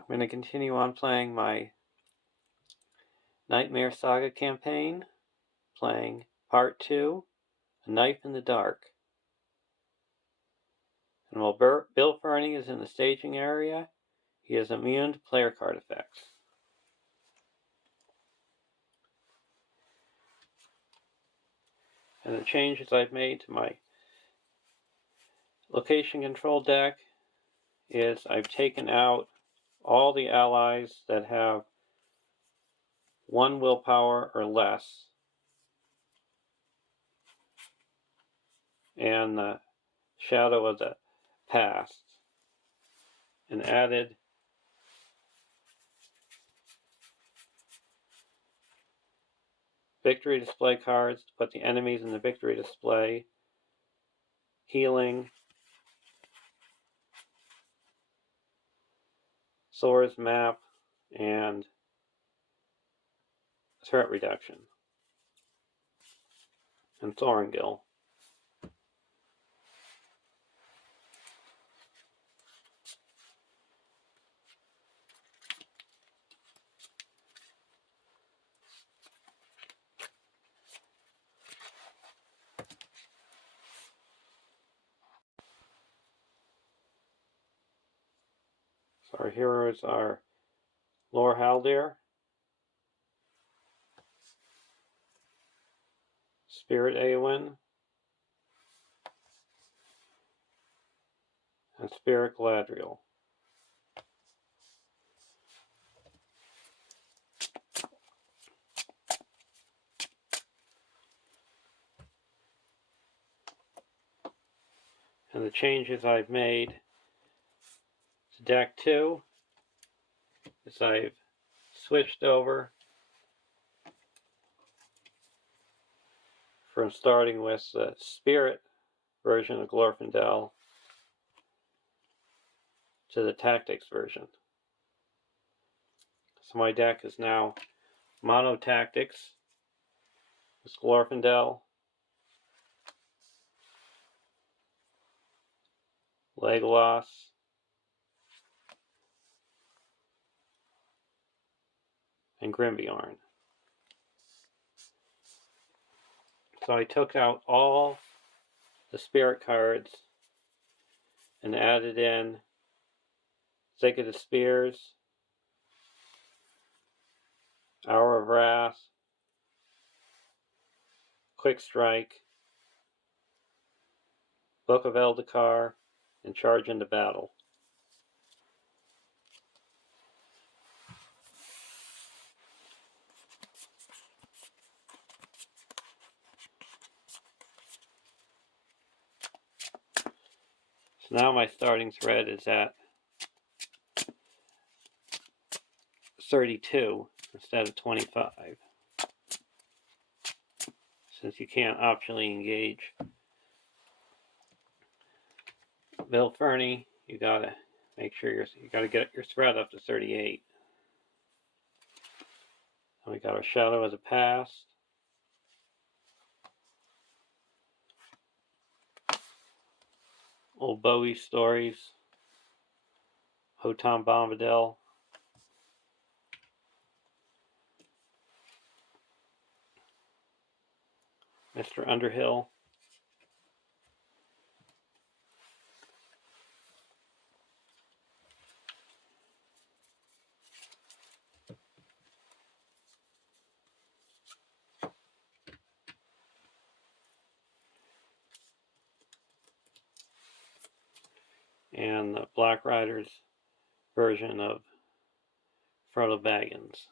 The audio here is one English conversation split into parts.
I'm going to continue on playing my Nightmare Saga Campaign, playing Part 2, A Knife in the Dark. And while Bill Fernie is in the staging area, he is immune to player card effects. And the changes I've made to my location control deck is I've taken out all the allies that have 1 willpower or less, and the Shadow of the Past, and added victory display cards to put the enemies in the victory display, healing, Sora's map, and threat reduction, and Thorngill. So our heroes are Lor Haldir, Spirit Eowyn, and Spirit Galadriel. And the changes I've made to deck 2 is I've switched over from starting with the Spirit version of Glorfindel to the Tactics version. So my deck is now Mono Tactics with Glorfindel, Legolas, and Grimbeorn. So I took out all the spirit cards and added in Thicket of Spears, Hour of Wrath, Quick Strike, Book of Eldacar, and Charge into Battle. So now my starting thread is at 32 instead of 25, since you can't optionally engage Bill Fernie. You gotta make sure you gotta get your thread up to 38. And we got our Shadow of the Past, Old Bowie Stories, Hotom Bombadil, Mr. Underhill, and the Black Riders version of Frodo Baggins.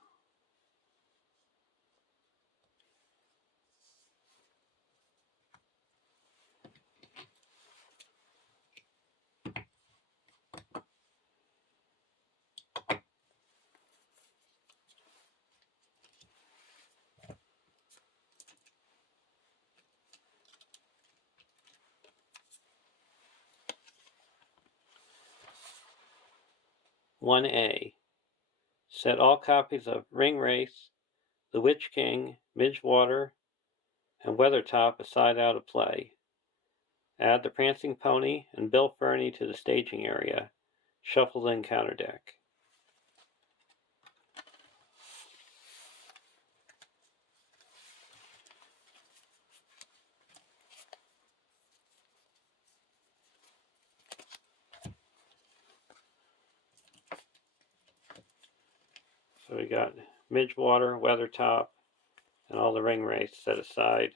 One A. Set all copies of Ringwraith, The Witch King, Midgewater, and Weathertop aside out of play. Add the Prancing Pony and Bill Fernie to the staging area. Shuffle the encounter deck. So we got Midgewater, Weathertop, and all the ring wraiths set aside.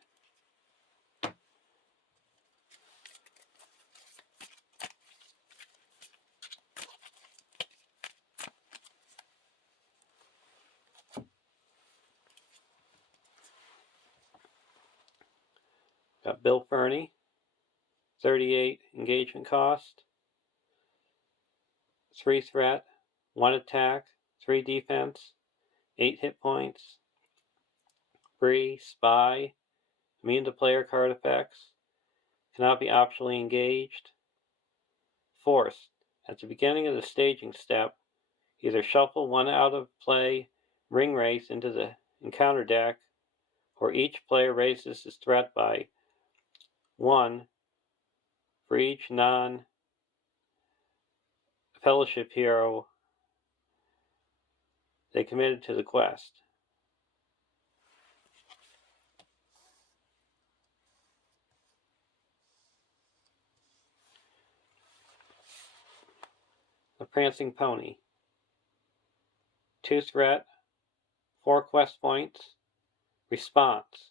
Got Bill Fernie, 38 engagement cost, 3 threat, 1 attack, 3 defense, 8 hit points, free, spy, immune to player card effects, cannot be optionally engaged. Forced, at the beginning of the staging step, either shuffle 1 out of play ring wraith into the encounter deck, or each player raises his threat by 1 for each non-fellowship hero they committed to the quest. The Prancing Pony. 2 threat, 4 quest points. Response.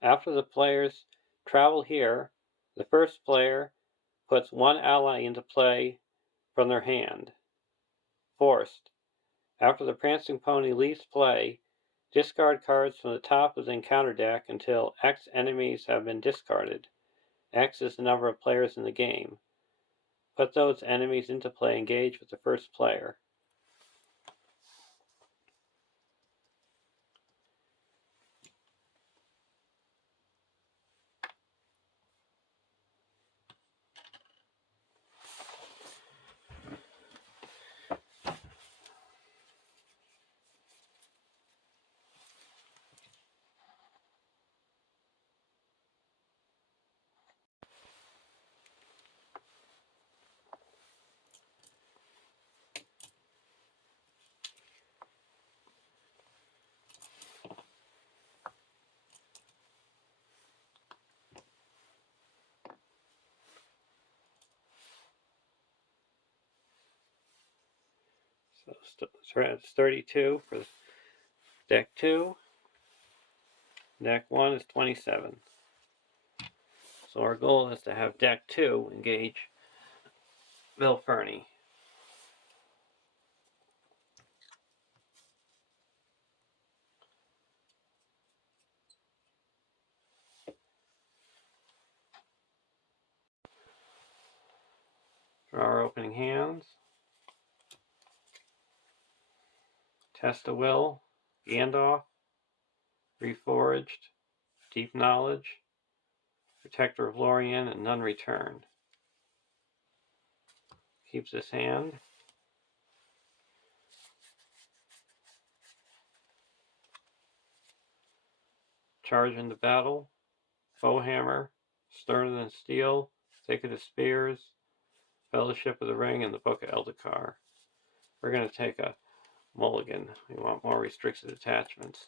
After the players travel here, the first player puts 1 ally into play from their hand. Forced. After the Prancing Pony leaves play, discard cards from the top of the encounter deck until X enemies have been discarded. X is the number of players in the game. Put those enemies into play engaged with the first player. So it's 32 for deck 2. Deck 1 is 27. So our goal is to have deck 2 engage Bill Fernie. For our opening hands, Test of Will, Gandalf, Reforged, Deep Knowledge, Protector of Lorien, and None Returned. Keeps his hand. Charge into Battle, Bowhammer, Sterner Than Steel, Thicket of Spears, Fellowship of the Ring, and the Book of Eldacar. We're going to take a mulligan. We want more restricted attachments.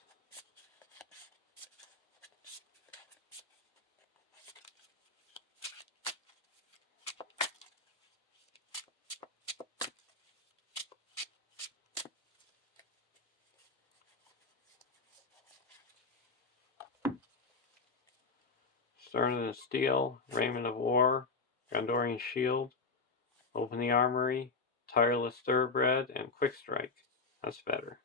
Sterner Than Steel, Raiment of War, Gondorian Shield, Open the Armory, Tireless Thoroughbred, and Quick Strike. That's better.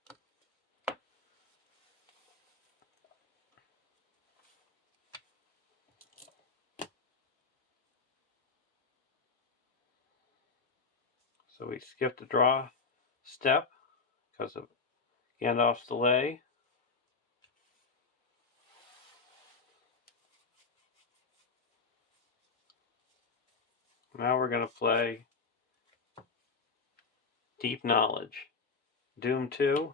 So we skipped the draw step because of Gandalf's delay. Now we're going to play Deep Knowledge. Doom 2.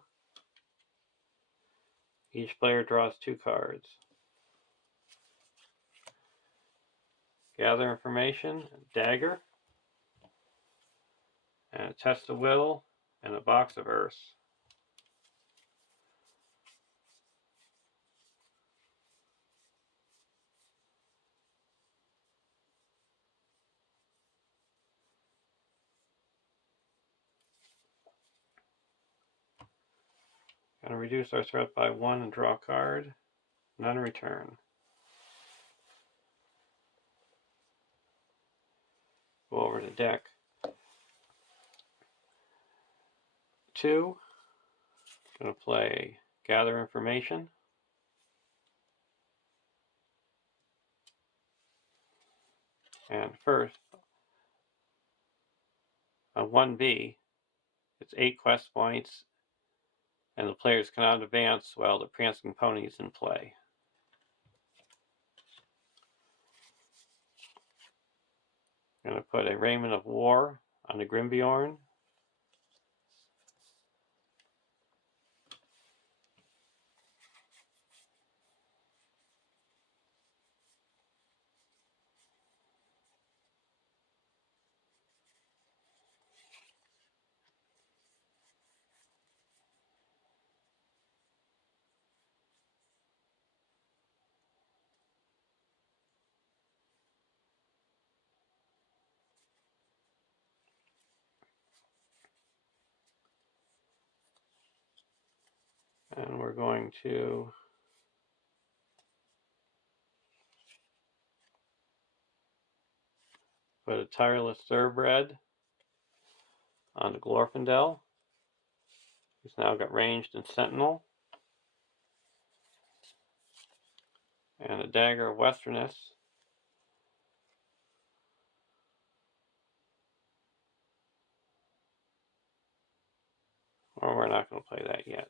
Each player draws 2 cards. Gather Information, Dagger, and a Test of Will, and a Box of Earth. Gonna reduce our threat by 1 and draw a card. None return. Go over to deck 2. Gonna play Gather Information. And first, on 1B, it's 8 quest points, and the players cannot advance while the prancing pony is in play. I'm going to put a Raiment of War on the Grimbjorn. And we're going to put a Tireless Thoroughbred on the Glorfindel. He's now got ranged and Sentinel. And a Dagger of Westerness. Or we're not going to play that yet.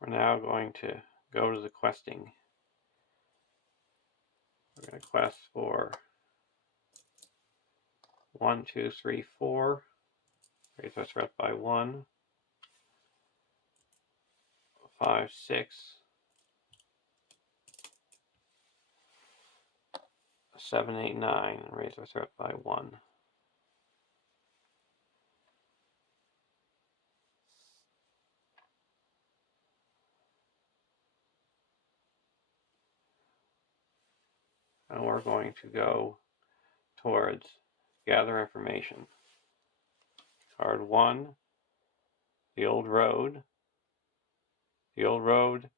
We're now going to go to the questing. We're going to quest for 1, 2, 3, 4. Raise our threat by 1. 5, 6. 7, 8, 9. And raise our threat by 1. And we're going to go towards Gather Information. Card 1, The Old Road. The Old Road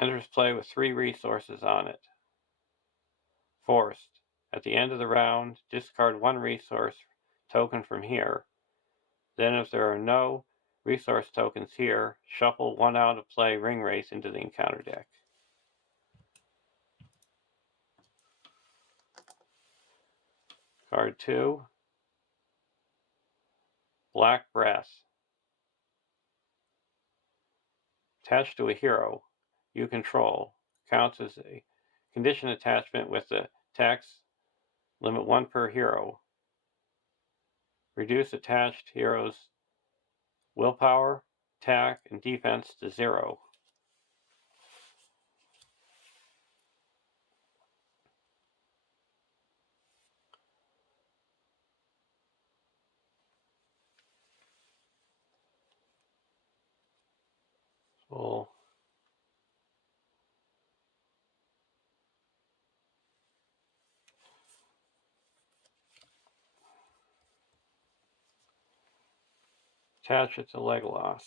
enters play with 3 resources on it. Forced. At the end of the round, discard 1 resource token from here. Then if there are no resource tokens here, shuffle 1 out of play Ring Race into the encounter deck. Card 2, Black Brass. Attached to a hero you control. Counts as a condition attachment with the tax limit 1 per hero. Reduce attached heroes' willpower, attack, and defense to 0. We'll attach it to Legolas.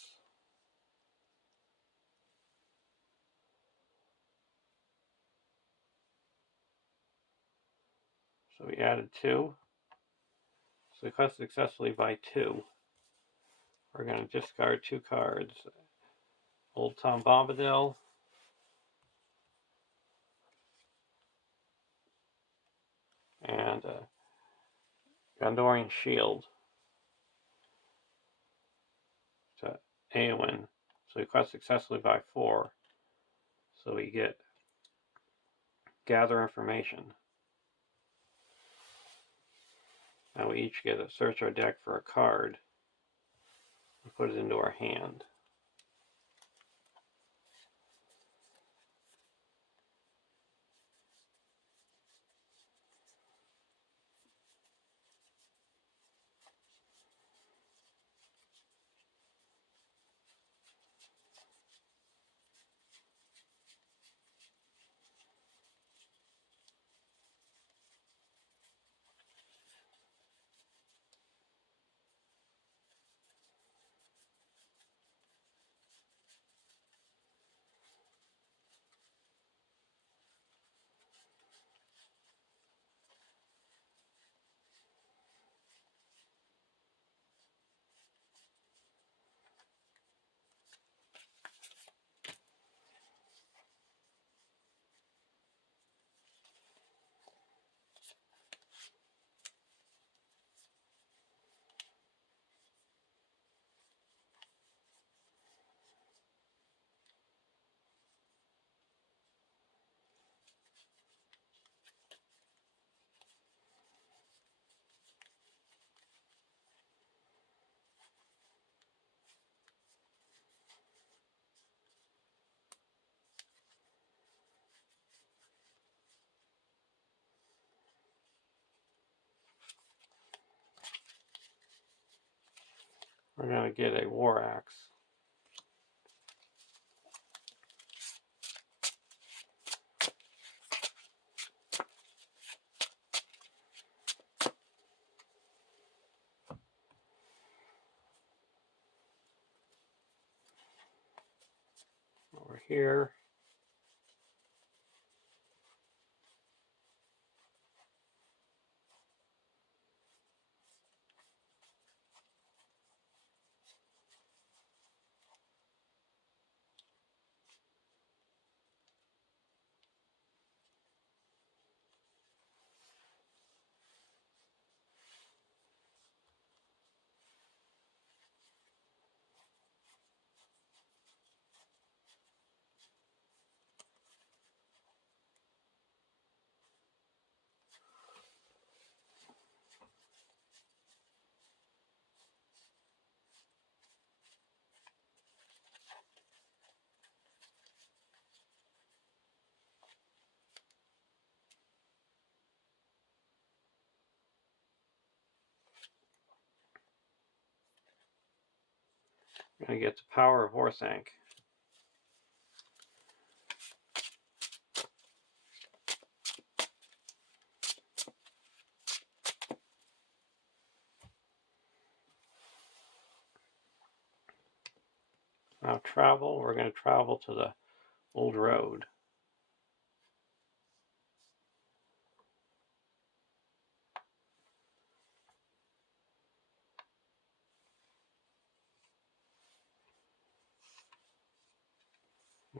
So we added 2. So we quest successfully by 2. We're going to discard 2 cards. Old Tom Bombadil. And Gondorian Shield to Eowyn. So we quest successfully by 4. So we get Gather Information. Now we each get to search our deck for a card and put it into our hand. We're going to get a war axe. Over here. We're going to get the power of horse ink. Now travel, we're going to travel to the old road.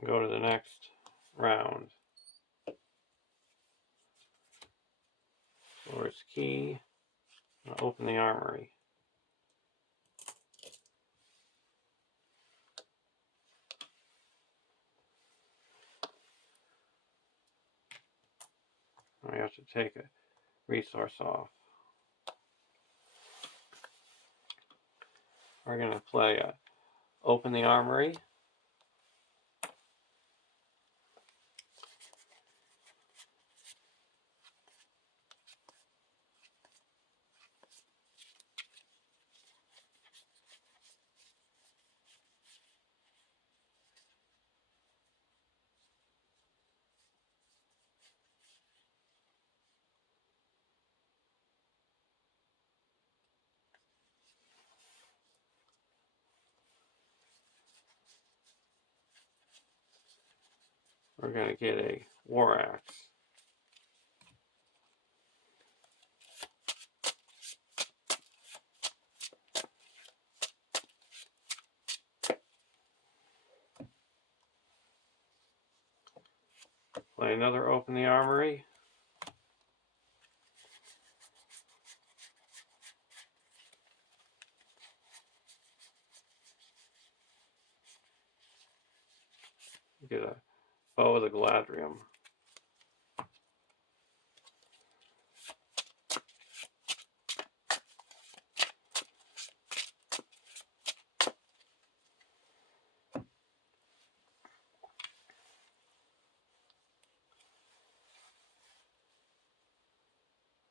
Go to the next round. Source key. Open the armory. We have to take a resource off. We're going to play Open the Armory. We're going to get a war axe. Play another Open the Armory. Get a Bow of the Galadriel.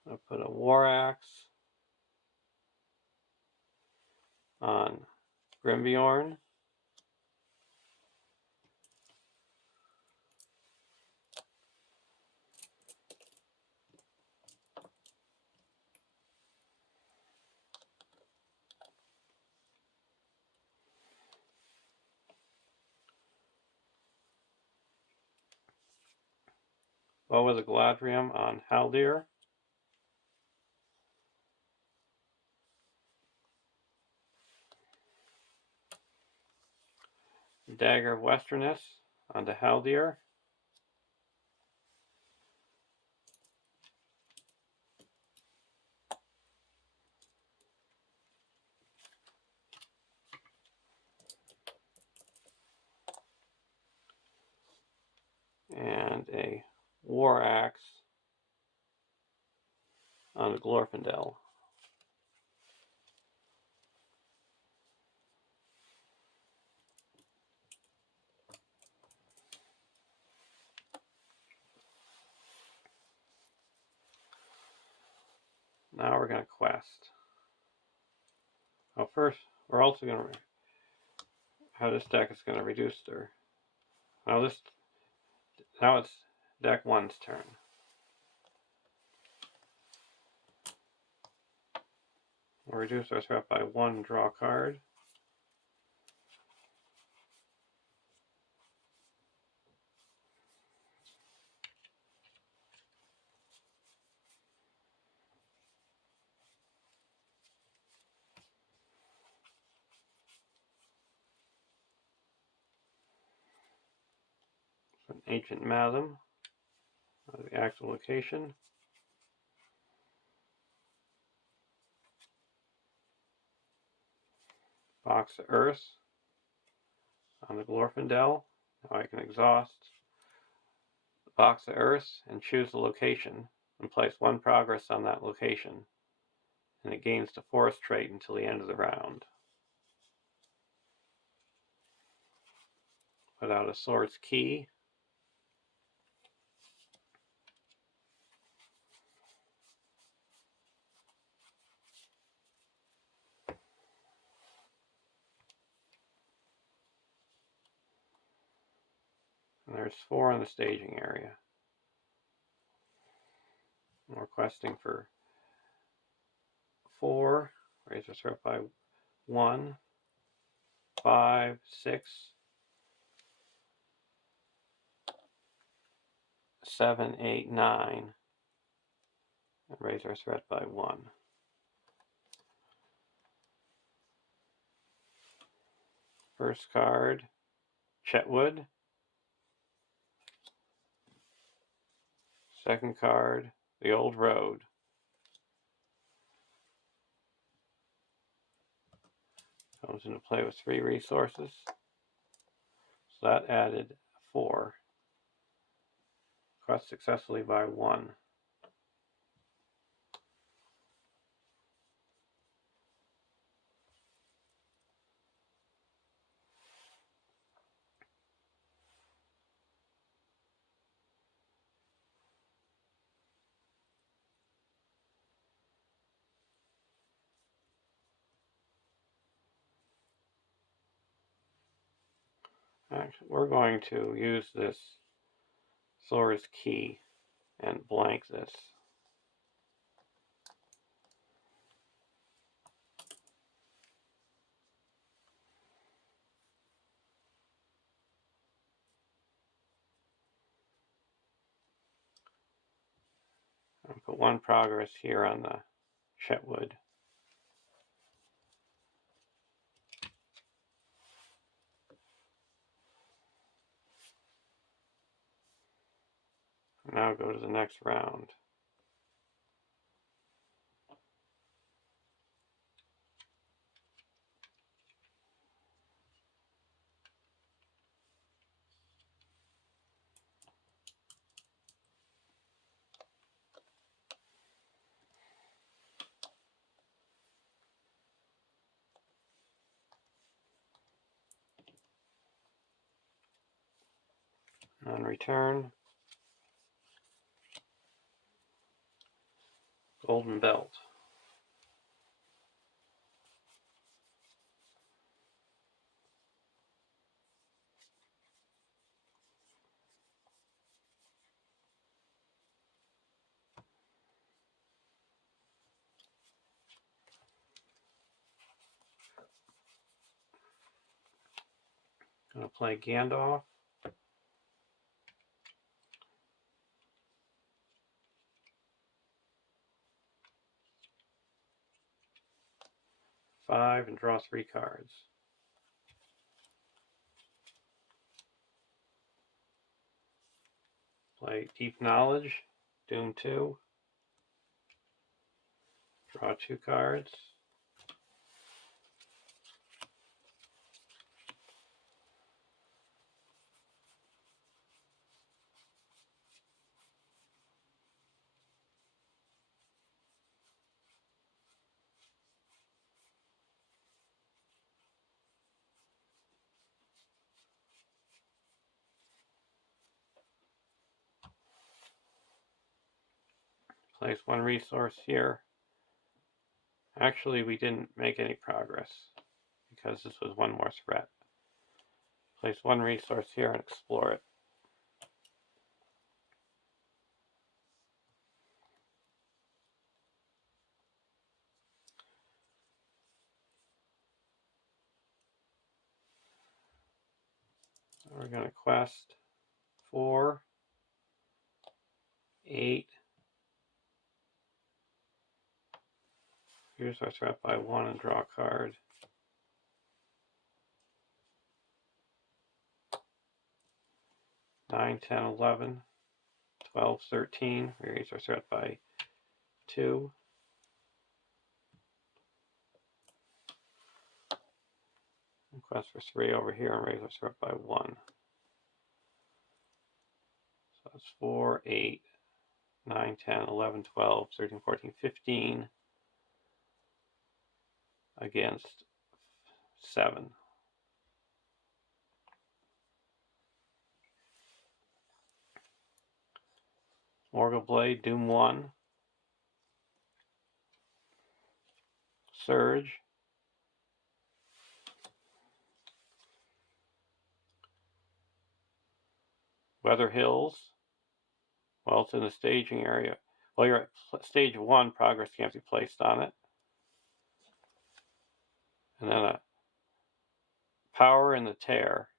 I'll put a war axe on Grimbjorn. Bow of the Galadriel on Haldir. Dagger of Westerness onto Haldir. And a war axe on Glorfindel. Now we're going to quest. Well, first we're also going to how this deck is going to reduce their. Now it's deck 1's turn. We'll reduce our threat by 1, draw a card. An Ancient Matham, the active location. Box of Earth on the Glorfindel. Now I can exhaust the Box of Earth and choose the location and place 1 progress on that location, and it gains the Forest trait until the end of the round. Put out a Sword's Key. And there's 4 in the staging area. We're questing for 4, raise our threat by 1, 5, 6, 7, 8, 9, and raise our threat by 1. First card, Chetwood. Second card, The Old Road. Comes into play with 3 resources. So that added 4. Quest successfully by 1. Actually, we're going to use this Thor's Key and blank this. And put 1 progress here on the Chetwood. Now go to the next round. On return, Golden Belt. Gonna play Gandalf. Five and draw 3 cards. Play Deep Knowledge, Doom 2. Draw 2 cards. Place 1 resource here. Actually, we didn't make any progress. because this was one more threat. Place one resource here and explore it. We're going to quest 4, 8. Here's our threat by 1 and draw a card. 9, 10, 11, 12, 13. We raise our threat by 2. And quest for 3 over here and raise our threat by 1. So that's 4, 8, 9, 10, 11, 12, 13, 14, 15 against 7. Morgul Blade, Doom 1. Surge. Weather Hills. Well, it's in the staging area. Well, you're at stage 1, progress can't be placed on it. And then a power in the tear.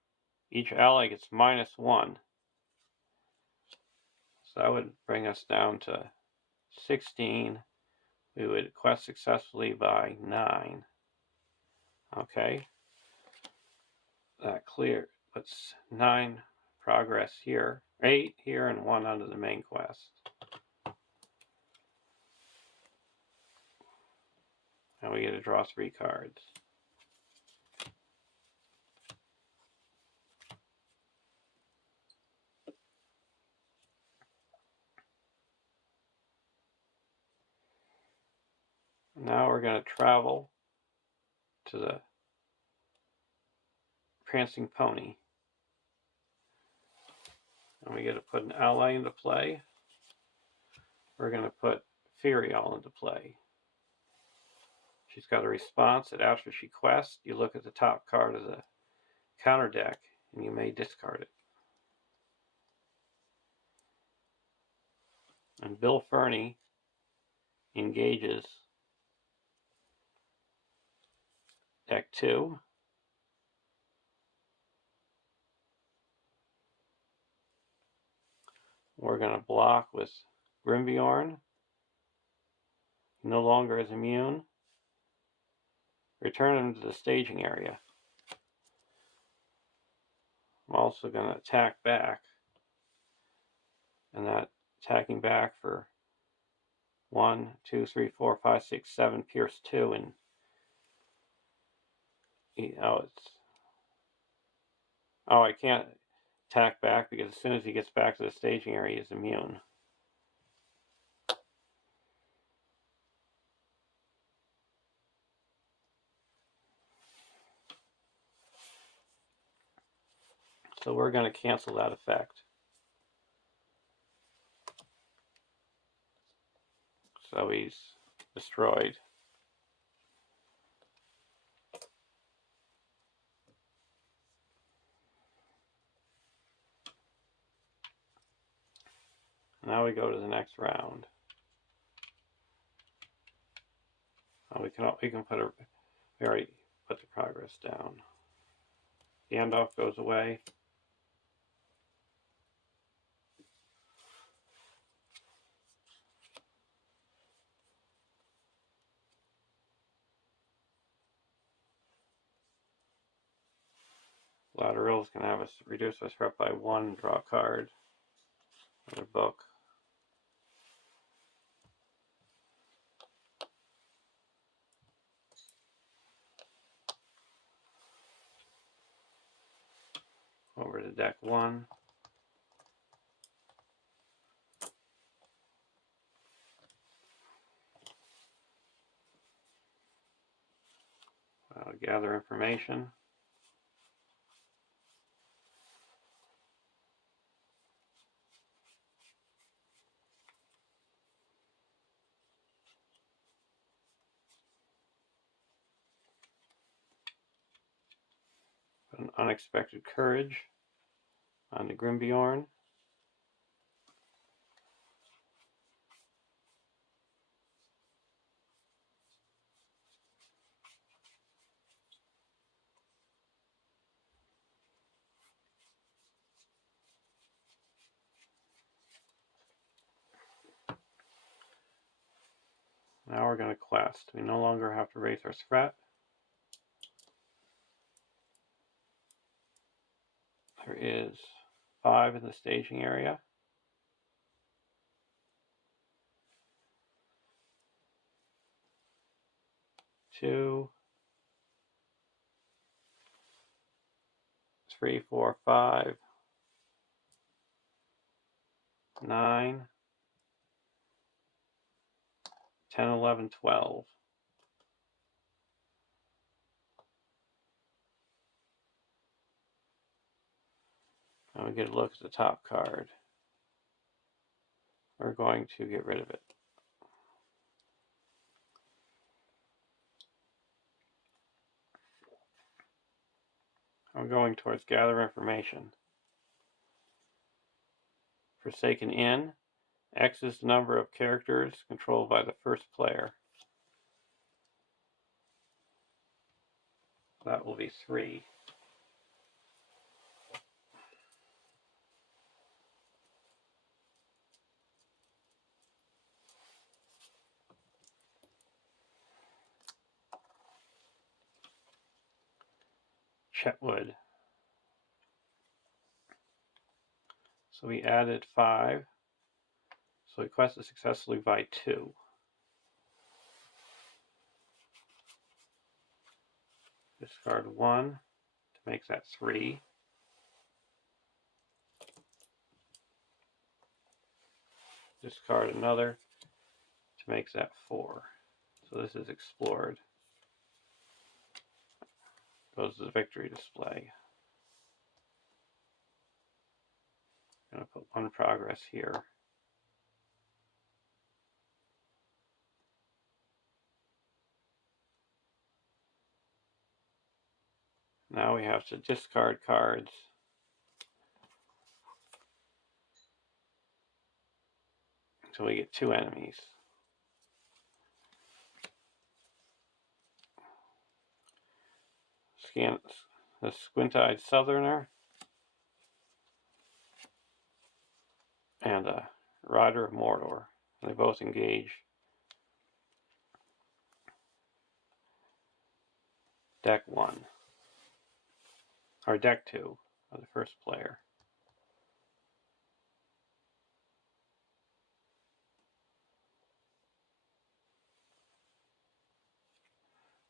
Each ally gets -1. So that would bring us down to 16. We would quest successfully by 9. Okay. That puts 9 progress here, 8 here, and 1 under the main quest. And we get to draw 3 cards. Now we're going to travel to the Prancing Pony. And we get to put an ally into play. We're going to put Furiel into play. She's got a response that after she quests, you look at the top card of the counter deck and you may discard it. And Bill Fernie engages deck 2. We're going to block with Grimbjorn. No longer is immune. Return him to the staging area. I'm also going to attack back. And that attacking back for 1, 2, 3, 4, 5, 6, 7, pierce 2, and I can't attack back because as soon as he gets back to the staging area, he's immune. So we're going to cancel that effect. So he's destroyed. Now we go to the next round. We can put we already put the progress down. Gandalf goes away. Lateral is going to have us reduce our threat by 1, draw a card. Another book. Over to deck 1. Gather information. Unexpected Courage on the Grimbjorn. Now we're going to quest. We no longer have to raise our threat. There is 5 in the staging area. Two, 3, 4, 5, 9, 10, 11, 12. Now we get a look at the top card. We're going to get rid of it. I'm going towards Gather Information. Forsaken Inn. X is the number of characters controlled by the first player. That will be 3. Chetwood. So we added 5. So we quested successfully by 2. Discard 1 to make that 3. Discard another to make that 4. So this is explored. Goes to the victory display. I'm going to put 1 progress here. Now we have to discard cards until we get 2 enemies. Scan the Squint-Eyed Southerner and a Rider of Mordor. And they both engage deck 1, or deck 2 of the first player.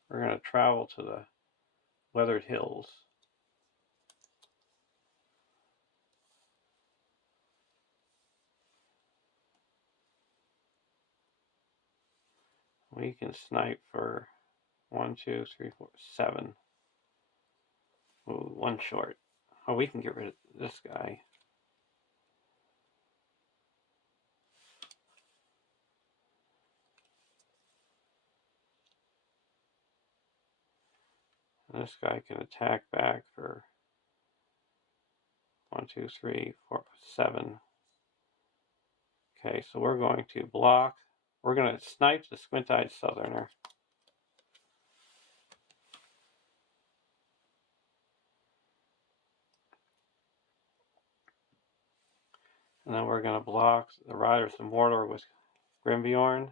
We're going to travel to the Weathered Hills. We can snipe for 1, 2, 3, 4, 7. Ooh, 1 short. Oh, we can get rid of this guy. And this guy can attack back for 1, 2, 3, 4, 7. Okay, so we're going to block. We're going to snipe the Squint-Eyed Southerner. And then we're going to block the Riders of Mordor with Grimbjorn.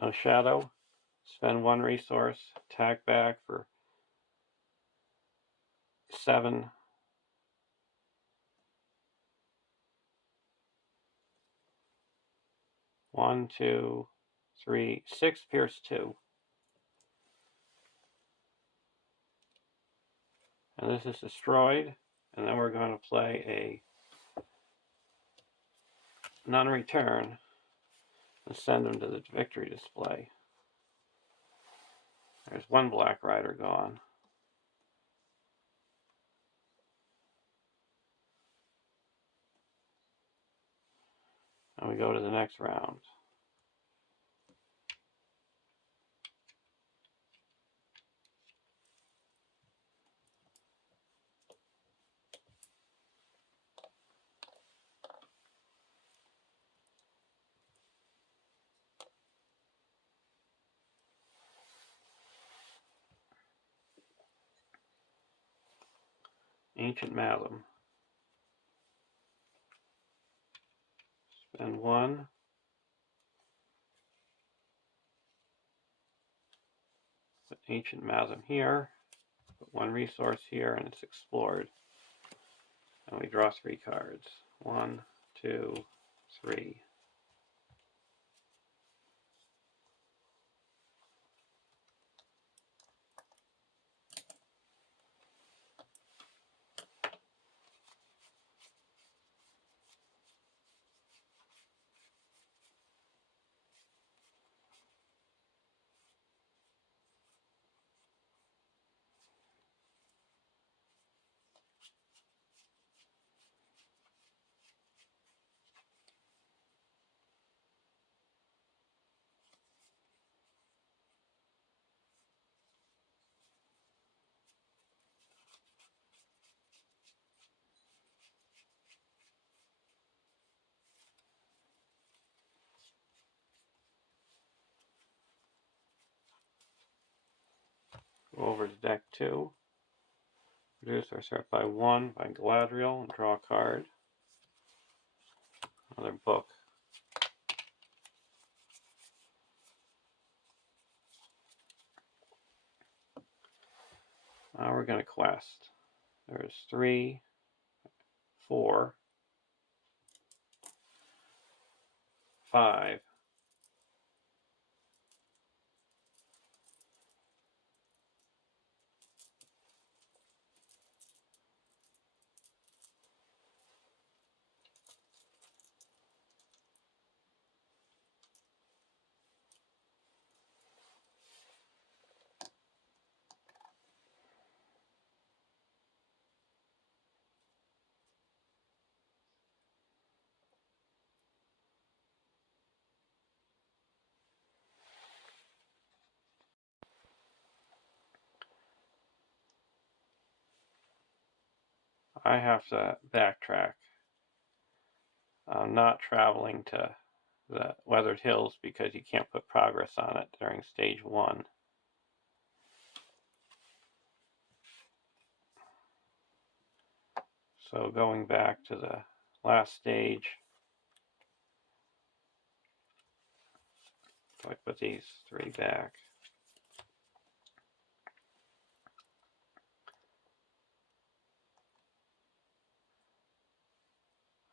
No shadow. Spend 1 resource. Attack back for 7. One, 2, 3, 6, pierce 2. And this is destroyed. And then we're going to play a non-return and send them to the victory display. There's 1 Black Rider gone. And we go to the next round. Ancient Malum. Spend 1. Put Ancient Malum here. Put 1 resource here, and it's explored. And we draw 3 cards. 1, 2, 3. Go over to deck 2. Reduce our threat by 1 by Galadriel and draw a card. Another book. Now we're going to quest. There's 3, 4, 5. I have to backtrack. I'm not traveling to the Weathered Hills because you can't put progress on it during stage 1. So going back to the last stage, so I put these 3 back.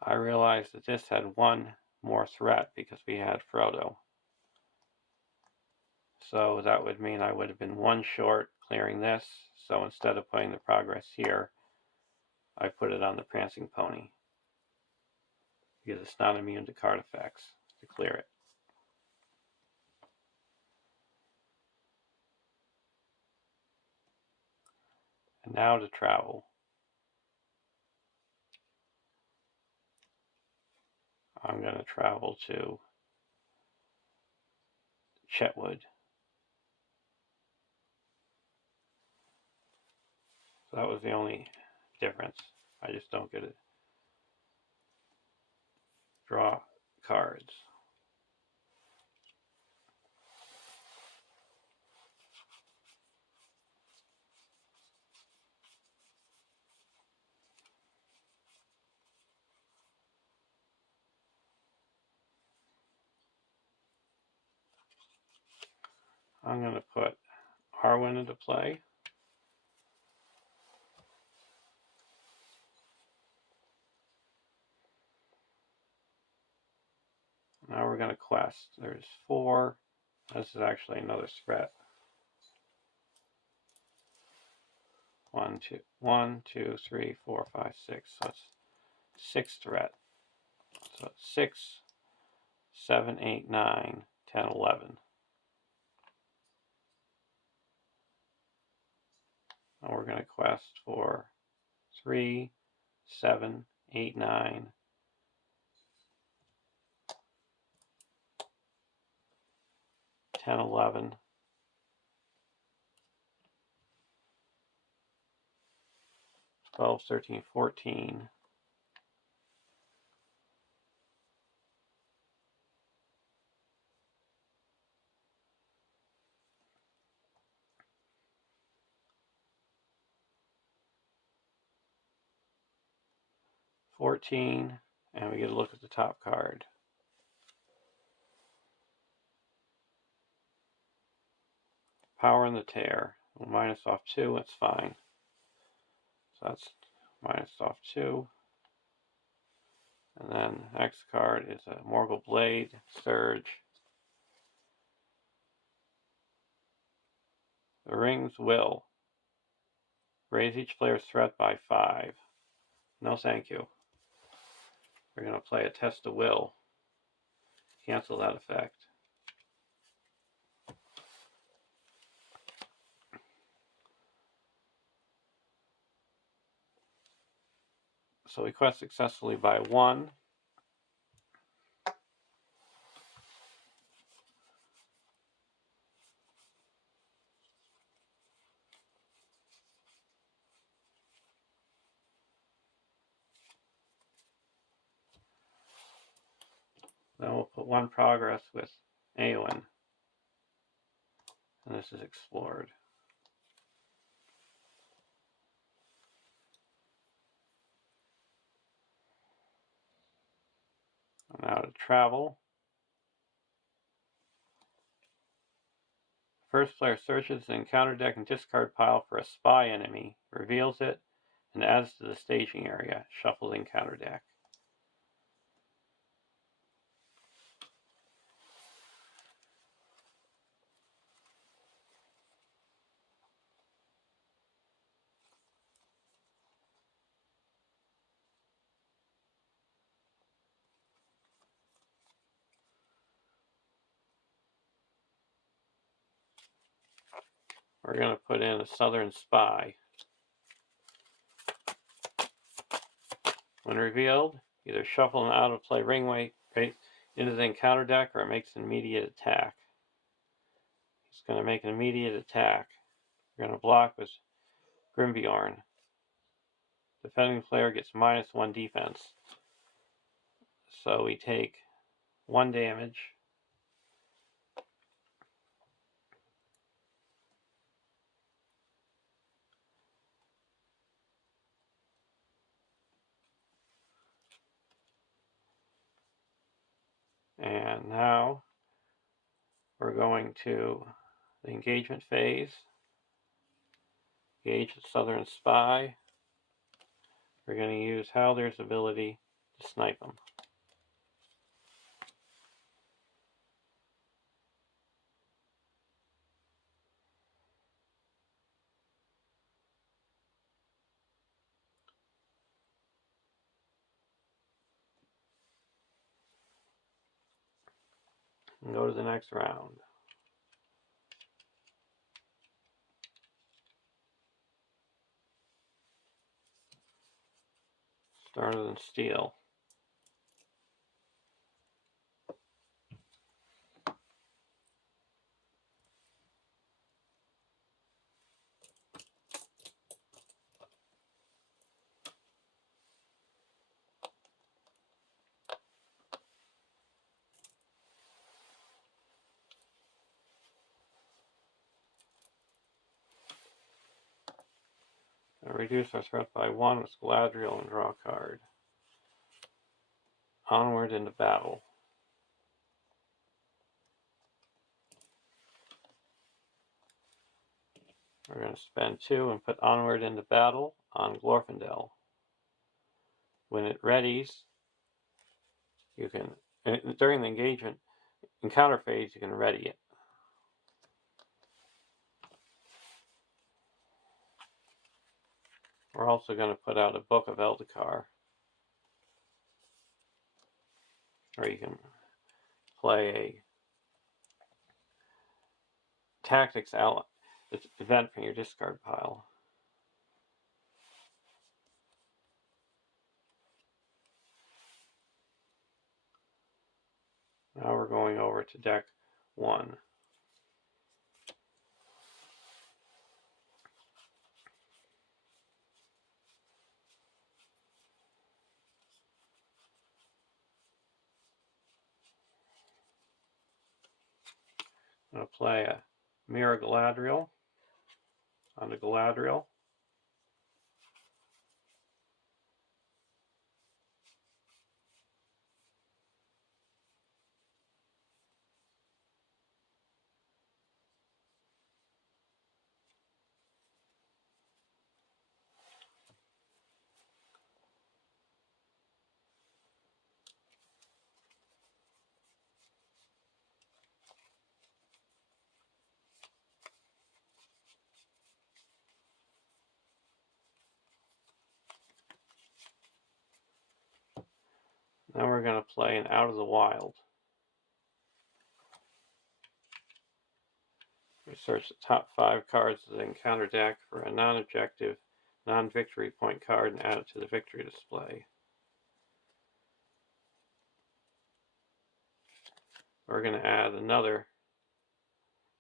I realized that this had 1 more threat because we had Frodo. So that would mean I would have been 1 short clearing this. So instead of putting the progress here, I put it on the Prancing Pony because it's not immune to card effects to clear it. And now to travel. I'm going to travel to Chetwood. So that was the only difference. I just don't get to draw cards. I'm going to put Arwen into play. Now we're going to quest. There's 4. This is actually another threat. 1, 2, 3, 4, 5, 6. So it's 6 threat. So it's 6, 7, 8, 9, 10, 11. And we're going to quest for 3, 7, 8, 9, 10, 11. 12, 13, 14. 14, and we get a look at the top card. Power and the Tear. We'll minus off 2, it's fine. So that's minus off 2. And then the next card is a Morgul Blade, Surge. The Ring's Will. Raise each player's threat by 5. No thank you. We're going to play a Test of Will. Cancel that effect. So we quest successfully by 1. Then we'll put 1 progress with Eowyn. And this is explored. Now to travel. First player searches the encounter deck and discard pile for a spy enemy, reveals it, and adds to the staging area. Shuffle the encounter deck. We're going to put in a Southern Spy. When revealed, either shuffle an out of play ring weight into the encounter deck or it makes an immediate attack. He's going to make an immediate attack. We're going to block with Grimbjorn. Defending player gets -1 defense. So we take 1 damage. And now we're going to the engagement phase. Engage the Southern Spy. We're going to use Haldir's ability to snipe him. And go to the next round. Starter than Steel. Reduce our threat by 1 with Galadriel and draw a card. Onward into battle. We're going to spend 2 and put Onward into battle on Glorfindel. When it readies, you can, during the engagement encounter phase, you can ready it. We're also going to put out a Book of Eldikar, where you can play a tactics event from your discard pile. Now we're going over to deck 1. I'm going to play a Mirror Galadriel onto Galadriel. Now we're going to play an Out of the Wild. Research the top 5 cards of the encounter deck for a non-objective, non-victory point card and add it to the victory display. We're going to add another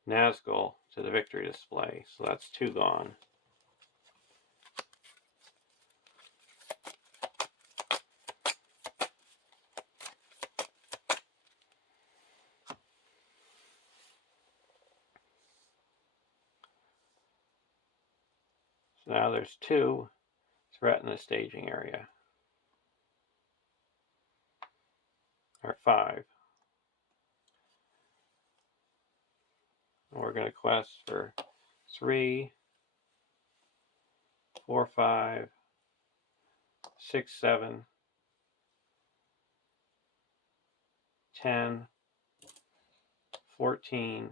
Nazgul to the victory display, so that's 2 gone. So now there's 2 threat in the staging area, or 5. And we're going to quest for 3, 4, 5, 6, 7, 10, 14.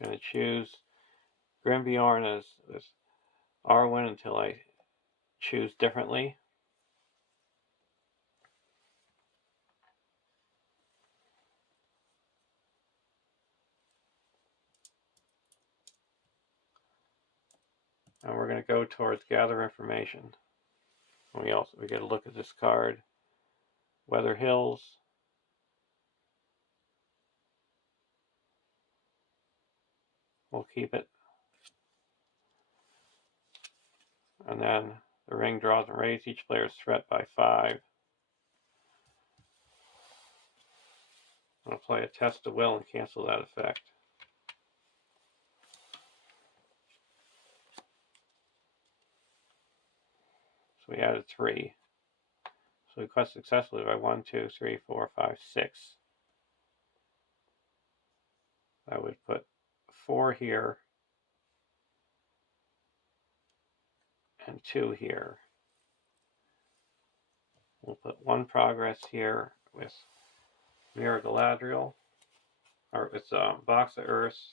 I'm going to choose Grimbjorn as Arwen until I choose differently. And we're going to go towards gather information. We get a look at this card. Weather Hills. We'll keep it. And then the ring draws and raises each player's threat by 5. I'm going to play a Test of Will and cancel that effect. So we added 3. So we quest successfully by 1, 2, 3, 4, 5, 6. I would put 4 here and 2 here. We'll put 1 progress here with Mirror Galadriel, or with Box of Earths.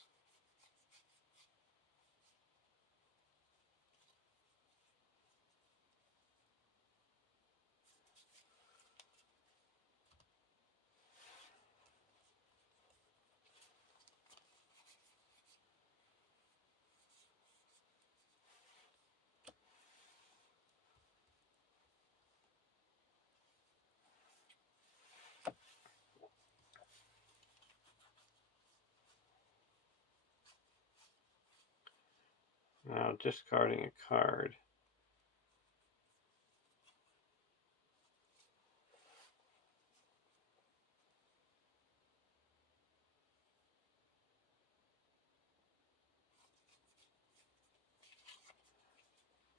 Now discarding a card.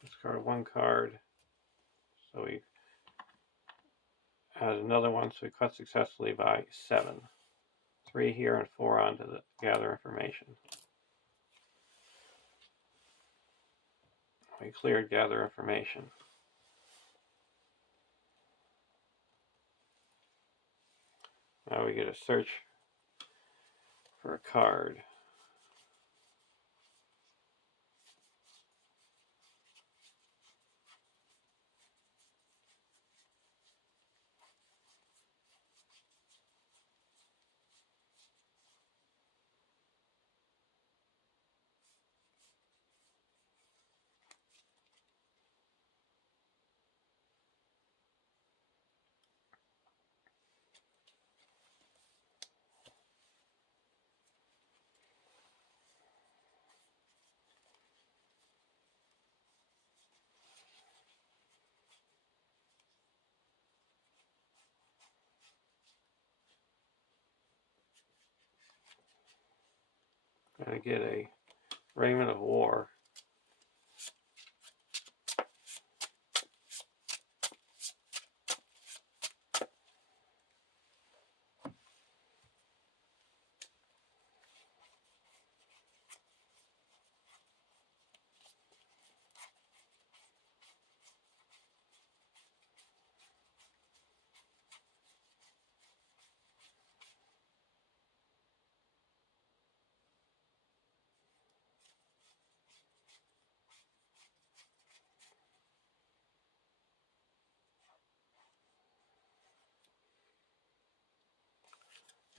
Discard 1 card. So we add another one, so we quest successfully by 7. 3 here and 4 onto the gather information. We cleared gather information. Now we get a search for a card. Gonna get a Raiment of War.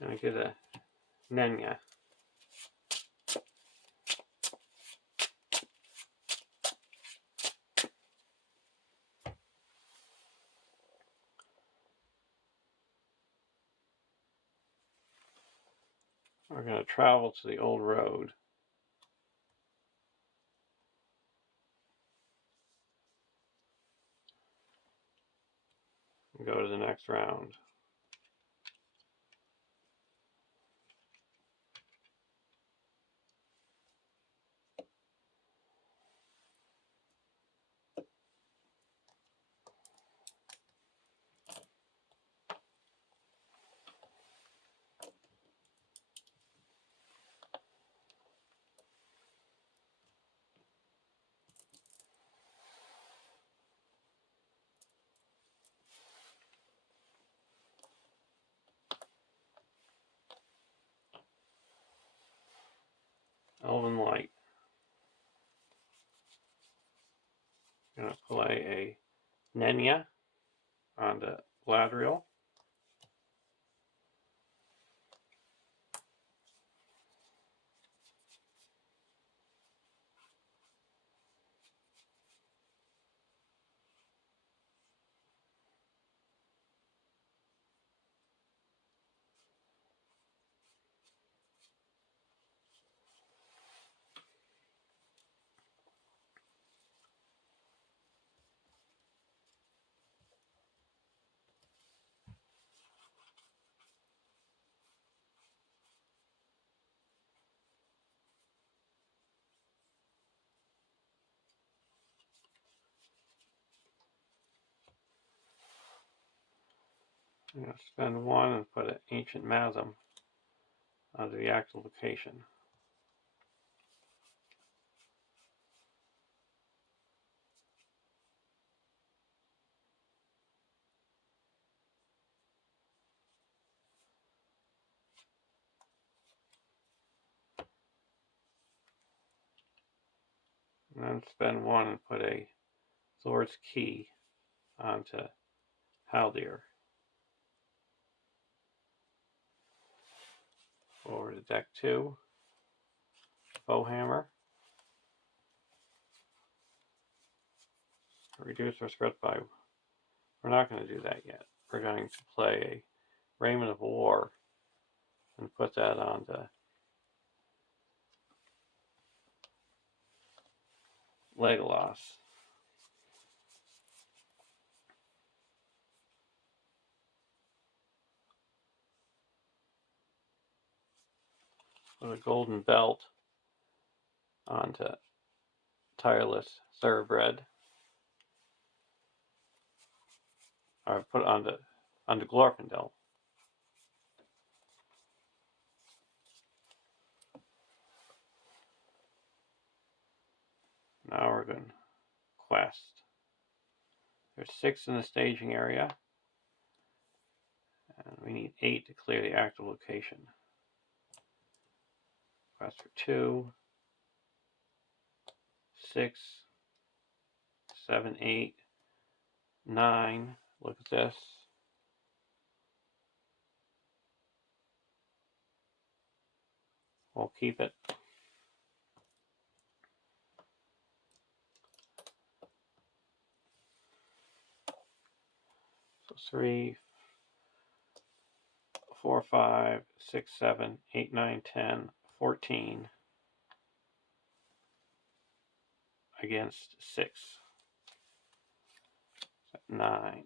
And I get a Nenya. We're going to travel to the old road. And go to the next round. Elven Light. I'm going to play a Nenya on the Galadriel. I'm going to spend one and put an Ancient Masm onto the active location. And then spend one and put a Sword's Key onto Haldir. Over to deck 2. Bowhammer. Reduce our spread by... We're not going to do that yet. We're going to play a Raiment of War and put that onto Legolas. Put a Golden Belt onto Tireless Thoroughbred. Or put it onto Glorfindel. Now we're going to quest. There's 6 in the staging area. And we need 8 to clear the active location. Quest for 2, 6, 7, 8, 9. Look at this. We'll keep it. So 3, 4, 5, 6, 7, 8, 9, 10, 14 against 6. 9.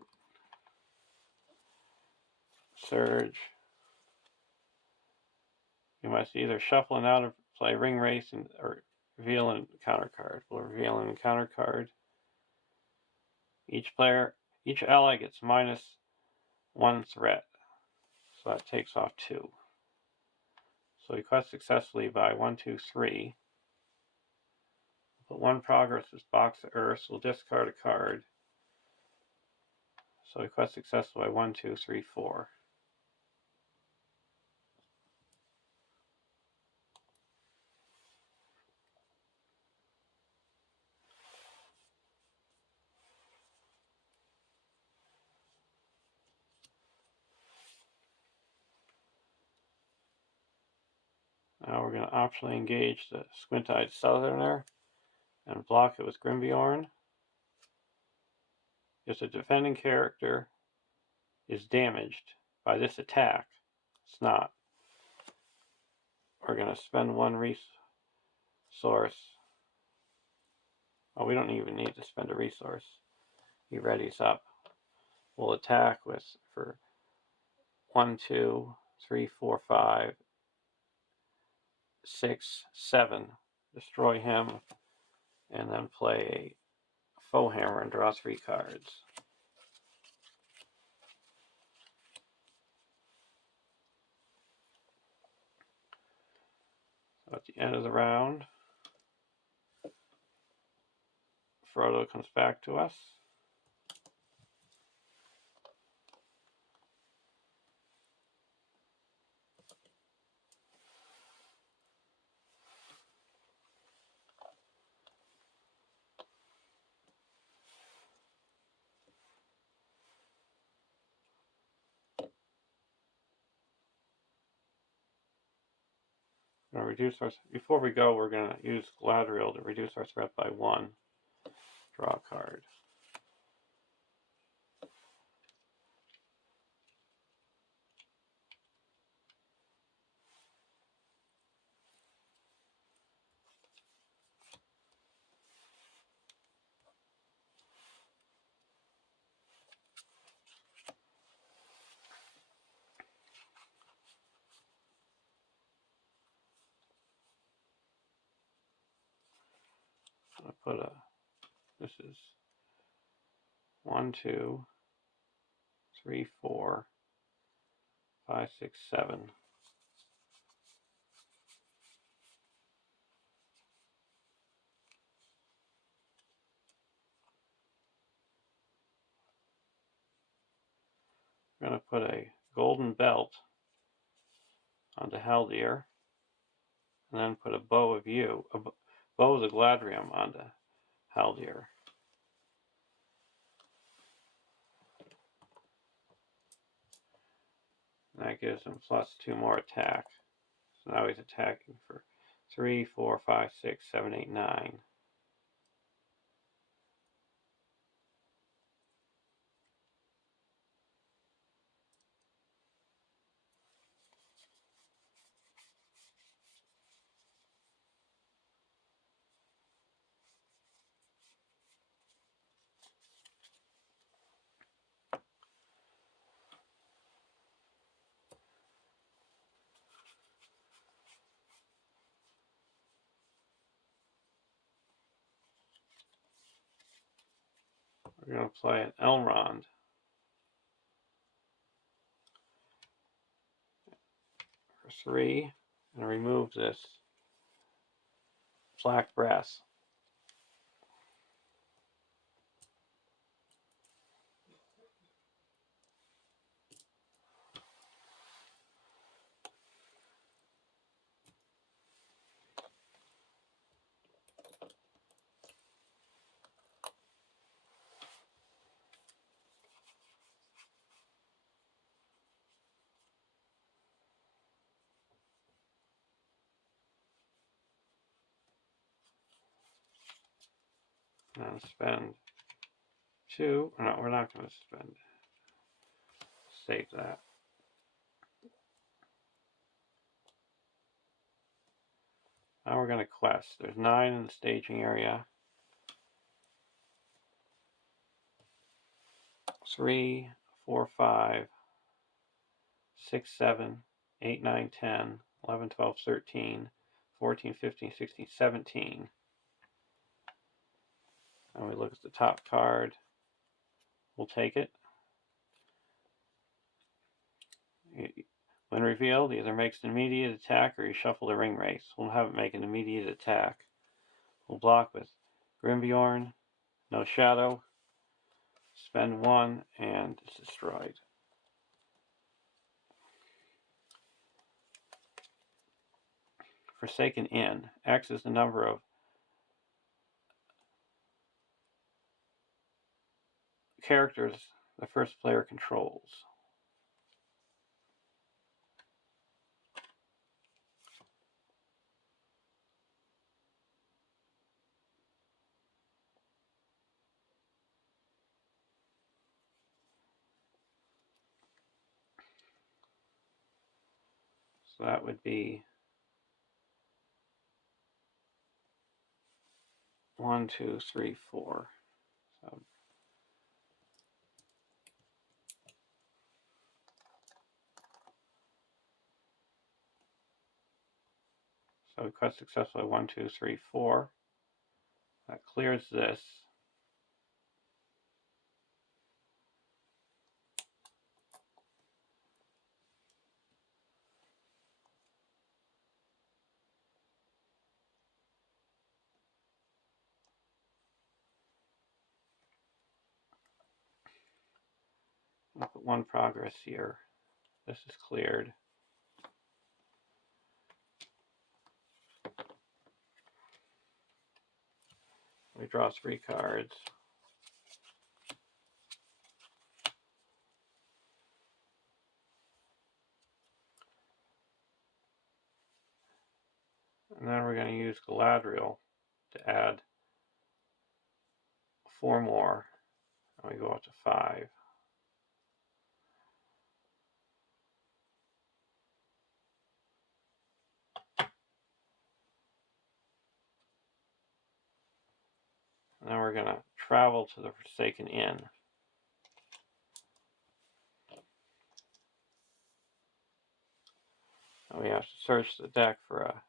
Surge. You must either shuffle and out of play Ring Race or reveal an encounter card. We'll reveal an encounter card. Each ally gets -1 threat. So that takes off 2. So we quest successfully by 1, 2, 3. Put 1 progress as Box of Earth. We'll discard a card. So we quest successfully by 1, 2, 3, 4. Now we're going to optionally engage the Squint-Eyed Southerner and block it with Grimbjorn. If the defending character is damaged by this attack, it's not. We're going to spend one resource. Oh, we don't even need to spend a resource. He readies up. We'll attack for 1, 2, 3, 4, 5, 6, 7. Destroy him, and then play a Foe Hammer and draw 3 cards. So at the end of the round, Frodo comes back to us. We're going to reduce our, before we go, we're going to use Galadriel to reduce our threat by 1. Draw a card. I put this is 1, 2, 3, 4, 5, 6, 7. I'm going to put a golden belt onto Haldir, and then put a bow of the Gladrium onto Haldir. And that gives him +2 more attack. So now he's attacking for 3, 4, 5, 6, 7, 8, 9. We're going to play an Elrond. For 3, and remove this black brass. And spend 2. No, we're not going to spend. Save that. Now we're going to quest. There's 9 in the staging area. 3, 4, 5, 6, 7, 8, 9, 10, 11, 12, 13, 14, 15, 16, 17. And we look at the top card. We'll take it. When revealed, either makes an immediate attack or you shuffle the ring race. We'll have it make an immediate attack. We'll block with Grimbjorn, no shadow, spend 1, and it's destroyed. Forsaken Inn. X is the number of characters the first player controls. So that would be 1, 2, 3, 4. So we quest successfully 1, 2, 3, 4. That clears this. I'll put 1 progress here. This is cleared. We draw 3 cards. And then we're going to use Galadriel to add 4 more. And we go up to 5. And then we're going to travel to the Forsaken Inn. And we have to search the deck for a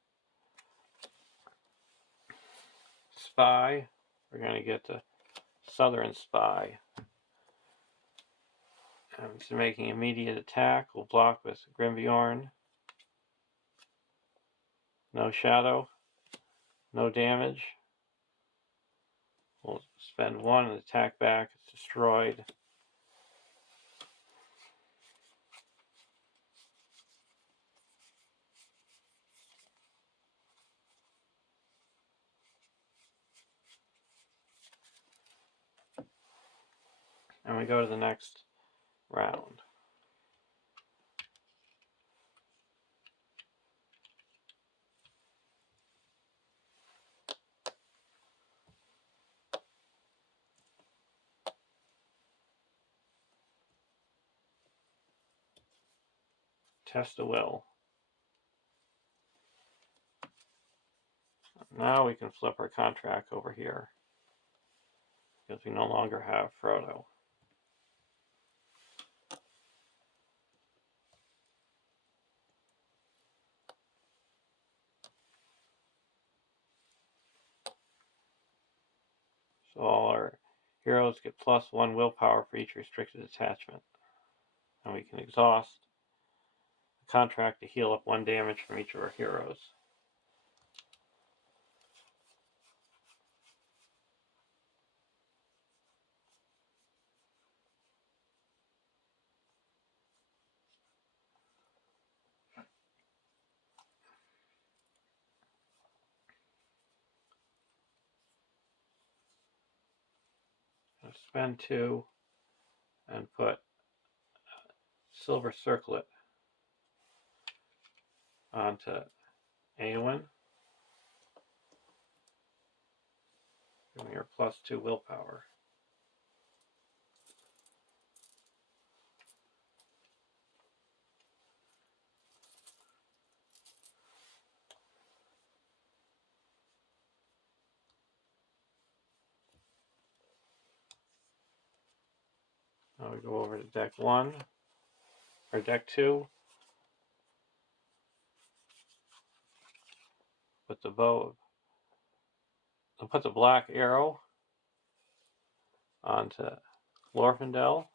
spy. We're going to get the Southern Spy. And it's making immediate attack. We'll block with Grimbjorn. No shadow. No damage. We'll spend 1 and attack back. It's destroyed. And we go to the next round. Test the will. Now we can flip our contract over here because we no longer have Frodo. So all our heroes get +1 willpower for each restricted attachment. And we can exhaust the contract to heal up 1 damage from each of our heroes. I'll spend 2 and put Silver Circlet onto Eowyn. Give me your +2 willpower. Now we go over to deck 1, or deck 2. Put the bow. I'll put the black arrow onto Glorfindel.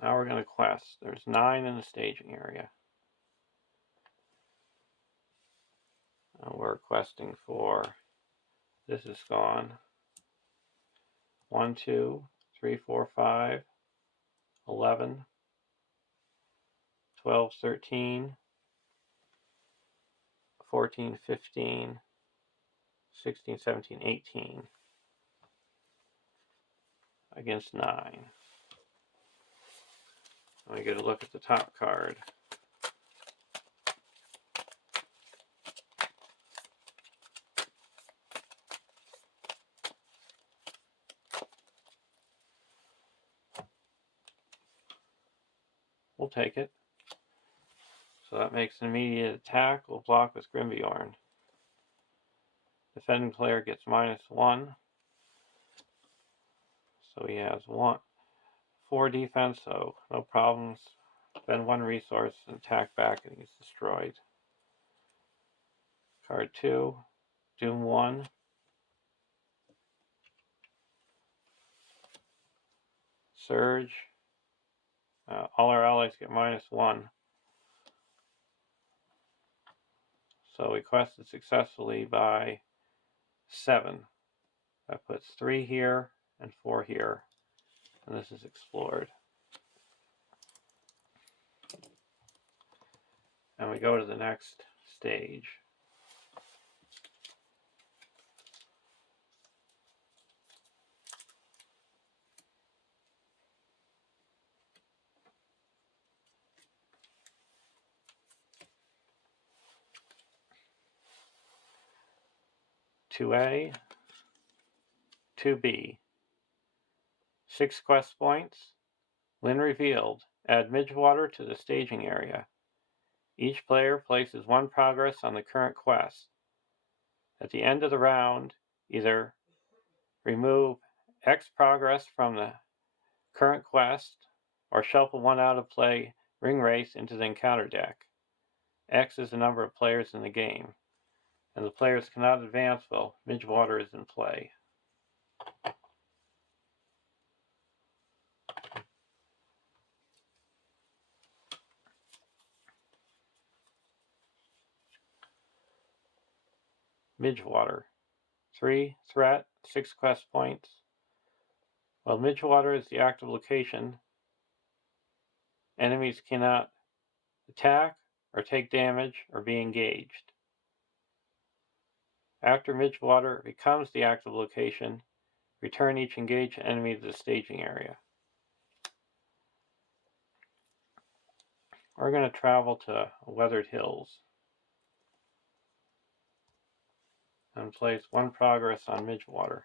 Now we're going to quest. There's 9 in the staging area. And we're questing for, this is gone, 1, 2, 3, 4, 5, 11, 12, 13, 14, 15, 16, 17, 18 against 9. And we get a look at the top card. We'll take it. So that makes an immediate attack. We'll block with Grimbjorn. Defending player gets -1. So he has 4 defense, so no problems. Spend 1 resource and attack back and he's destroyed. Card 2, Doom 1. Surge. All our allies get -1. So we quested successfully by 7. That puts 3 here and 4 here. And this is explored. And we go to the next stage. (2A), 2B. 6 quest points. When revealed, add Midgewater to the staging area. Each player places 1 progress on the current quest. At the end of the round, either remove X progress from the current quest or shuffle 1 out of play Ring Race into the encounter deck. X is the number of players in the game, and the players cannot advance while Midgewater is in play. Midgewater. 3 threat, 6 quest points. While Midgewater is the active location, enemies cannot attack or take damage or be engaged. After Midgewater becomes the active location, return each engaged enemy to the staging area. We're going to travel to Weathered Hills and place 1 progress on Midgewater.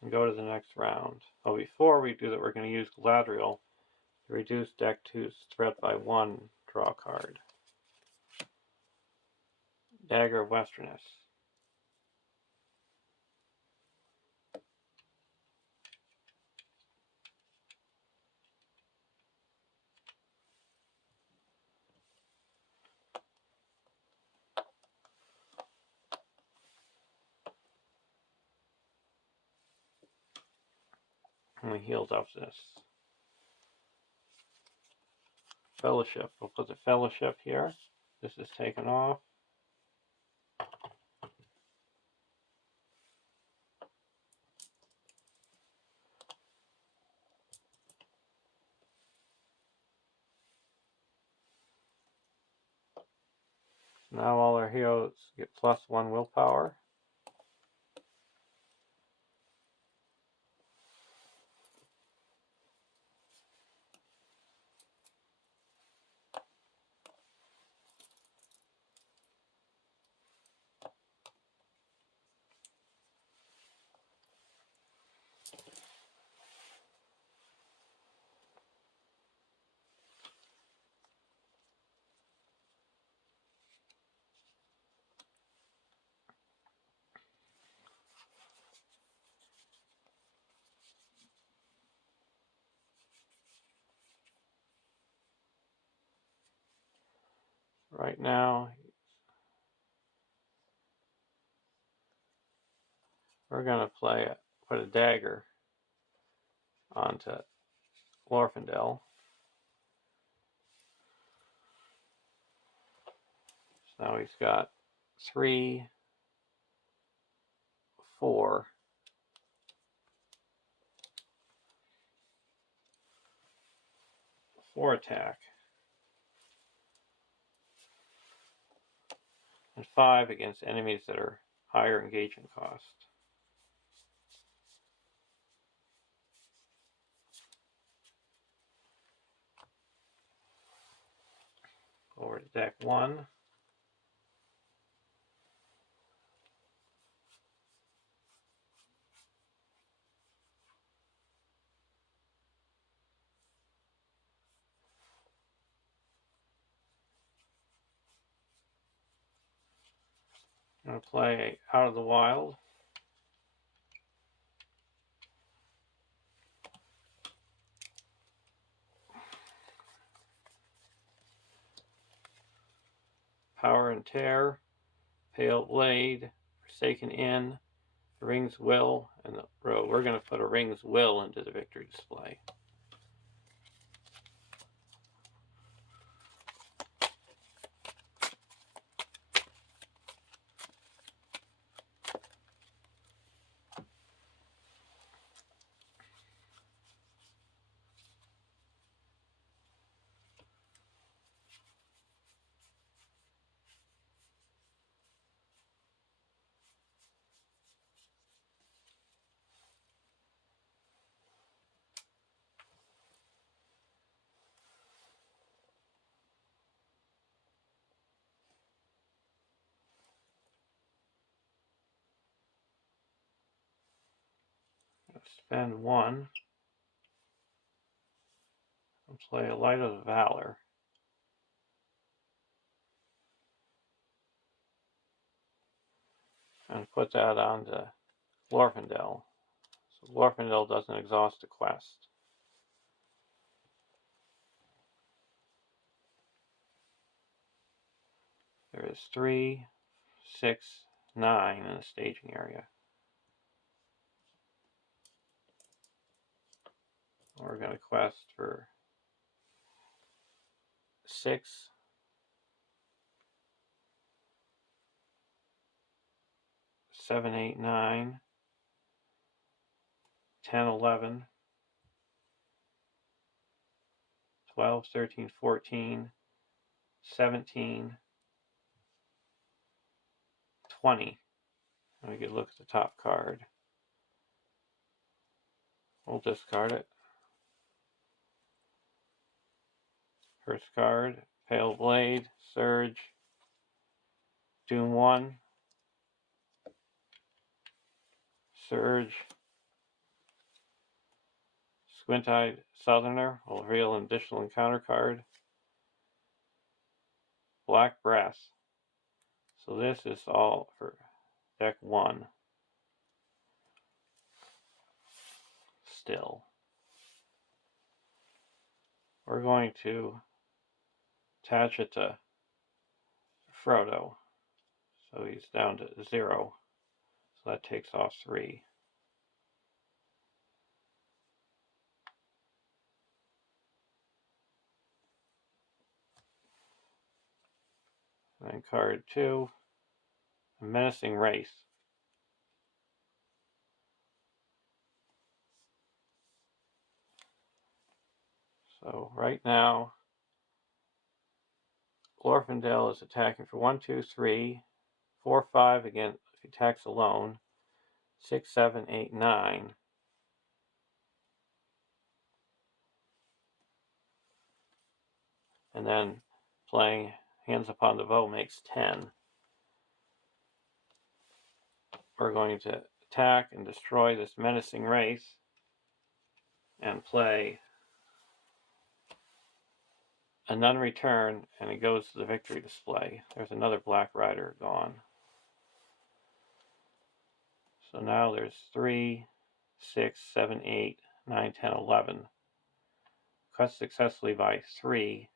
And go to the next round. Oh, before we do that, we're going to use Galadriel to reduce deck 2's threat by 1 draw card. Dagger of Westerness. And we healed up this. Fellowship. We'll put the Fellowship here. This is taken off. Now all our heroes get +1 willpower. Right now, we're going to put a dagger onto Glorfindel. So now he's got 3, 4. Attack. And 5 against enemies that are higher engagement cost. Over to deck 1. I'm going to play Out of the Wild. Power and Tear, Pale Blade, Forsaken Inn, Ring's Will, and the Road. We're going to put a Ring's Will into the victory display. Spend 1 and play a Light of the Valor. And put that on to Glorfindel. So Glorfindel doesn't exhaust a quest. There is 3, 6, 9 in the staging area. We're going to quest for 6, 7, 8, 9, 10, 11, 12, 13, 14, 17, 20. And we could look at the top card. We'll discard it. First card, Pale Blade, Surge, Doom 1, Surge, Squint-Eyed Southerner will reveal an additional encounter card, Black Brass. So this is all for deck 1. Still. We're going to attach it to Frodo. So he's down to 0. So that takes off 3. And then card 2, a Menacing Race. So right now, Glorfindel is attacking for 1, 2, 3, 4, 5 again if he attacks alone, 6, 7, 8, 9. And then playing Hands Upon the Bow makes 10. We're going to attack and destroy this Menacing Race and play a None Return, and it goes to the victory display. There's another Black Rider gone. So now there's 3, 6, 7, 8, 9, 10, 11. Quest successfully by 3.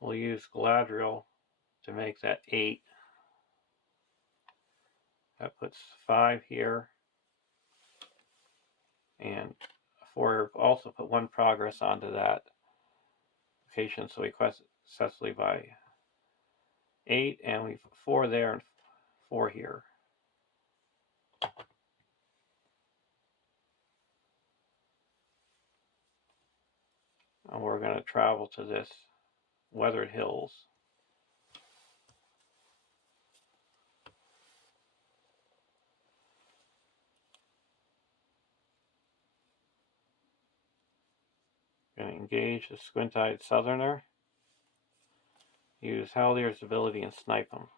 We'll use Galadriel to make that 8. That puts 5 here. And 4, also put 1 progress onto that location, so we quest successfully by 8, and we put 4 there and 4 here. And we're going to travel to this Weathered Hills. Going to engage the Squint-Eyed Southerner. Use Haldir's ability and snipe him.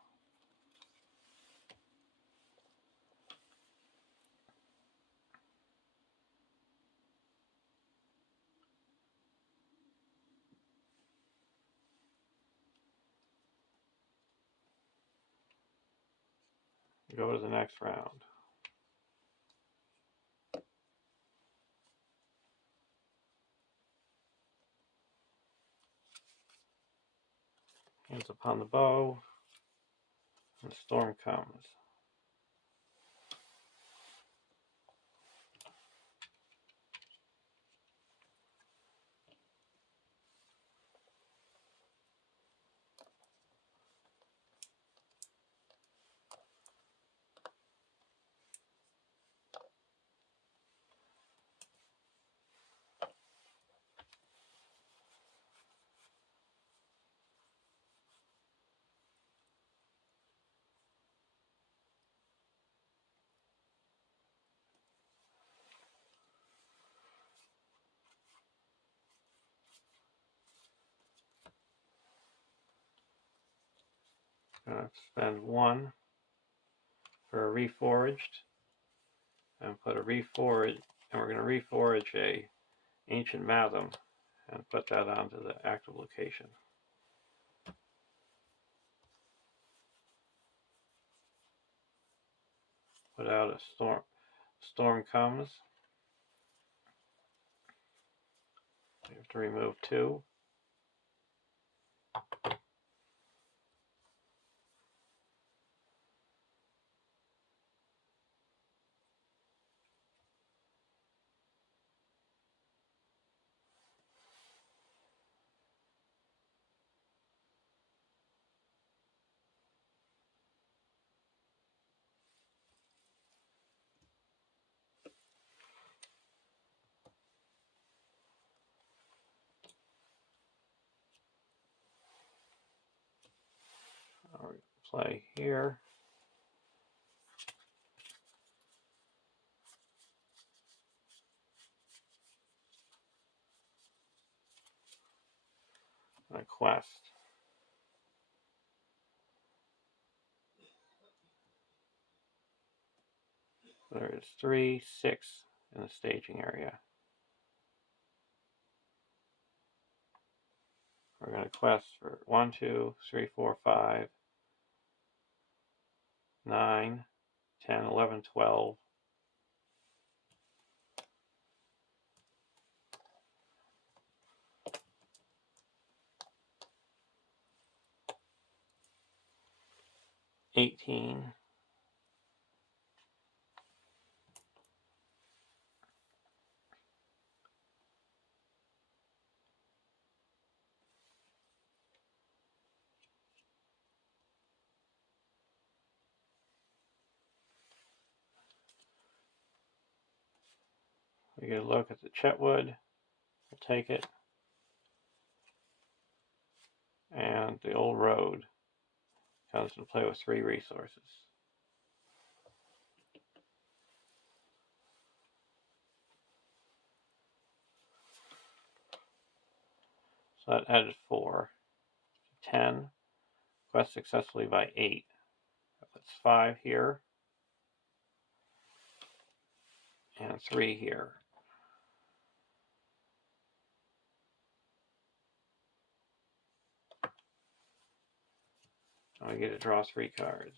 Go to the next round. Hands upon the bow, and the storm comes. I'm going to spend 1 for a reforged, and put a reforge, and we're going to reforge a ancient Matham and put that onto the active location. Put out a storm comes. We have to remove 2. We're going to play here. A quest. There's 3, 6 in the staging area. We're going to quest for 1, 2, 3, 4, 5, 9, 10, 11, 12. 18. We get a look at the Chetwood. We'll take it. And the old road comes into play with 3 resources. So that added 4. 10. Quest successfully by 8. That's 5 here. And 3 here. And we get to draw 3 cards.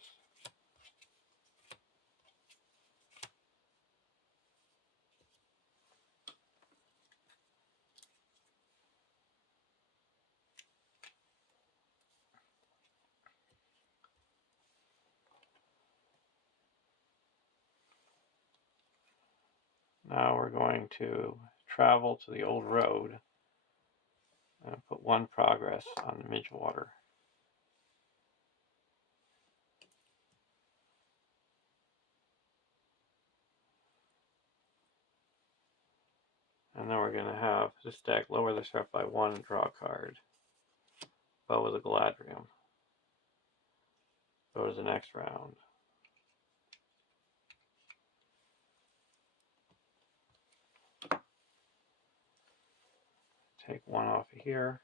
Now we're going to travel to the old road and put 1 progress on the Midgewater. And then we're going to have this deck lower the threat by 1 and draw a card. Bow with a Galadriel. Go to the next round. Take 1 off of here.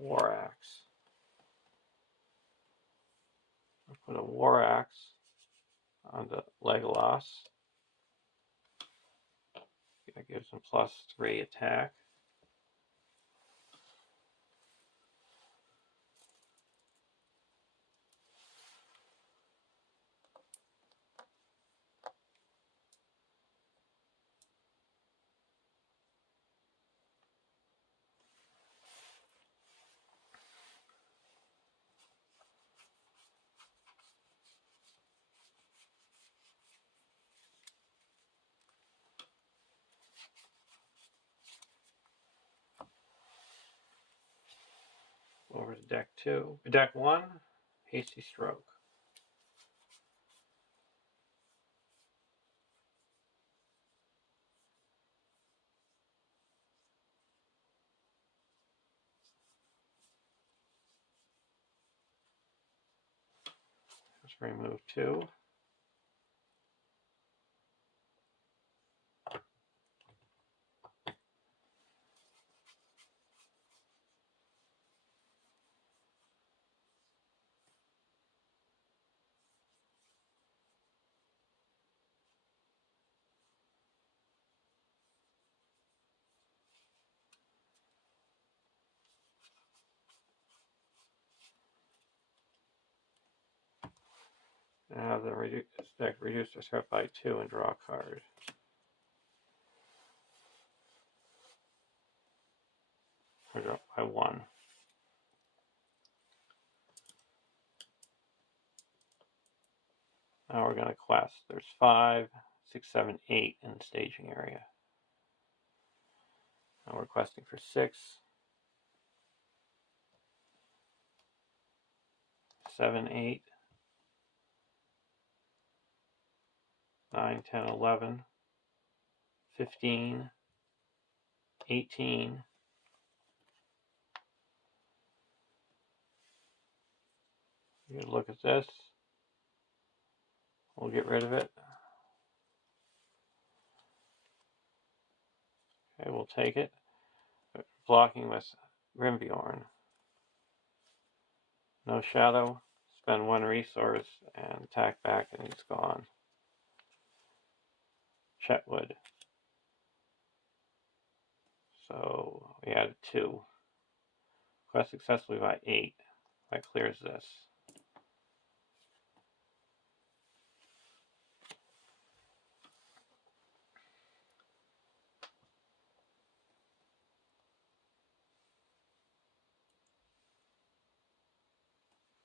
War Axe. I'll put a War Axe on the Legolas. That gives him +3 attack. Over to deck 2. Deck 1, Hasty Stroke. Let's remove 2. Now the deck reduce the threat by 2 and draw a card. Or draw by 1. Now we're going to quest. There's 5, 6, 7, 8 in the staging area. Now we're questing for 6, 7, 8, 9, 10, 11, 15, 18, you look at this. We'll get rid of it. Okay, we'll take it. Blocking with Grimbjorn. No shadow. Spend 1 resource and attack back, and he's gone. Chetwood. So we added 2. Quest successfully by 8. That clears this.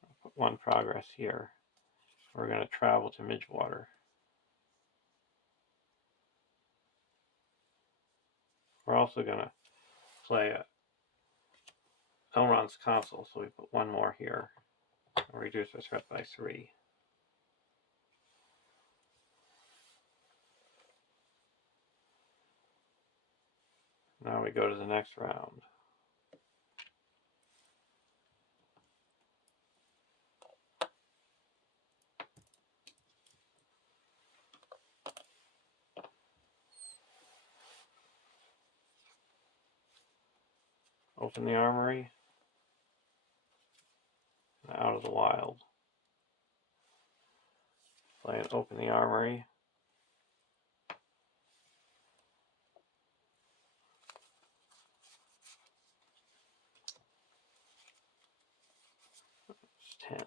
I'll put 1 progress here. We're going to travel to Midgewater. We're also going to play Elrond's Console, so we put 1 more here. And reduce our threat by 3. Now we go to the next round. Open the armory. And out of the wild. Play and open the armory. It's 10.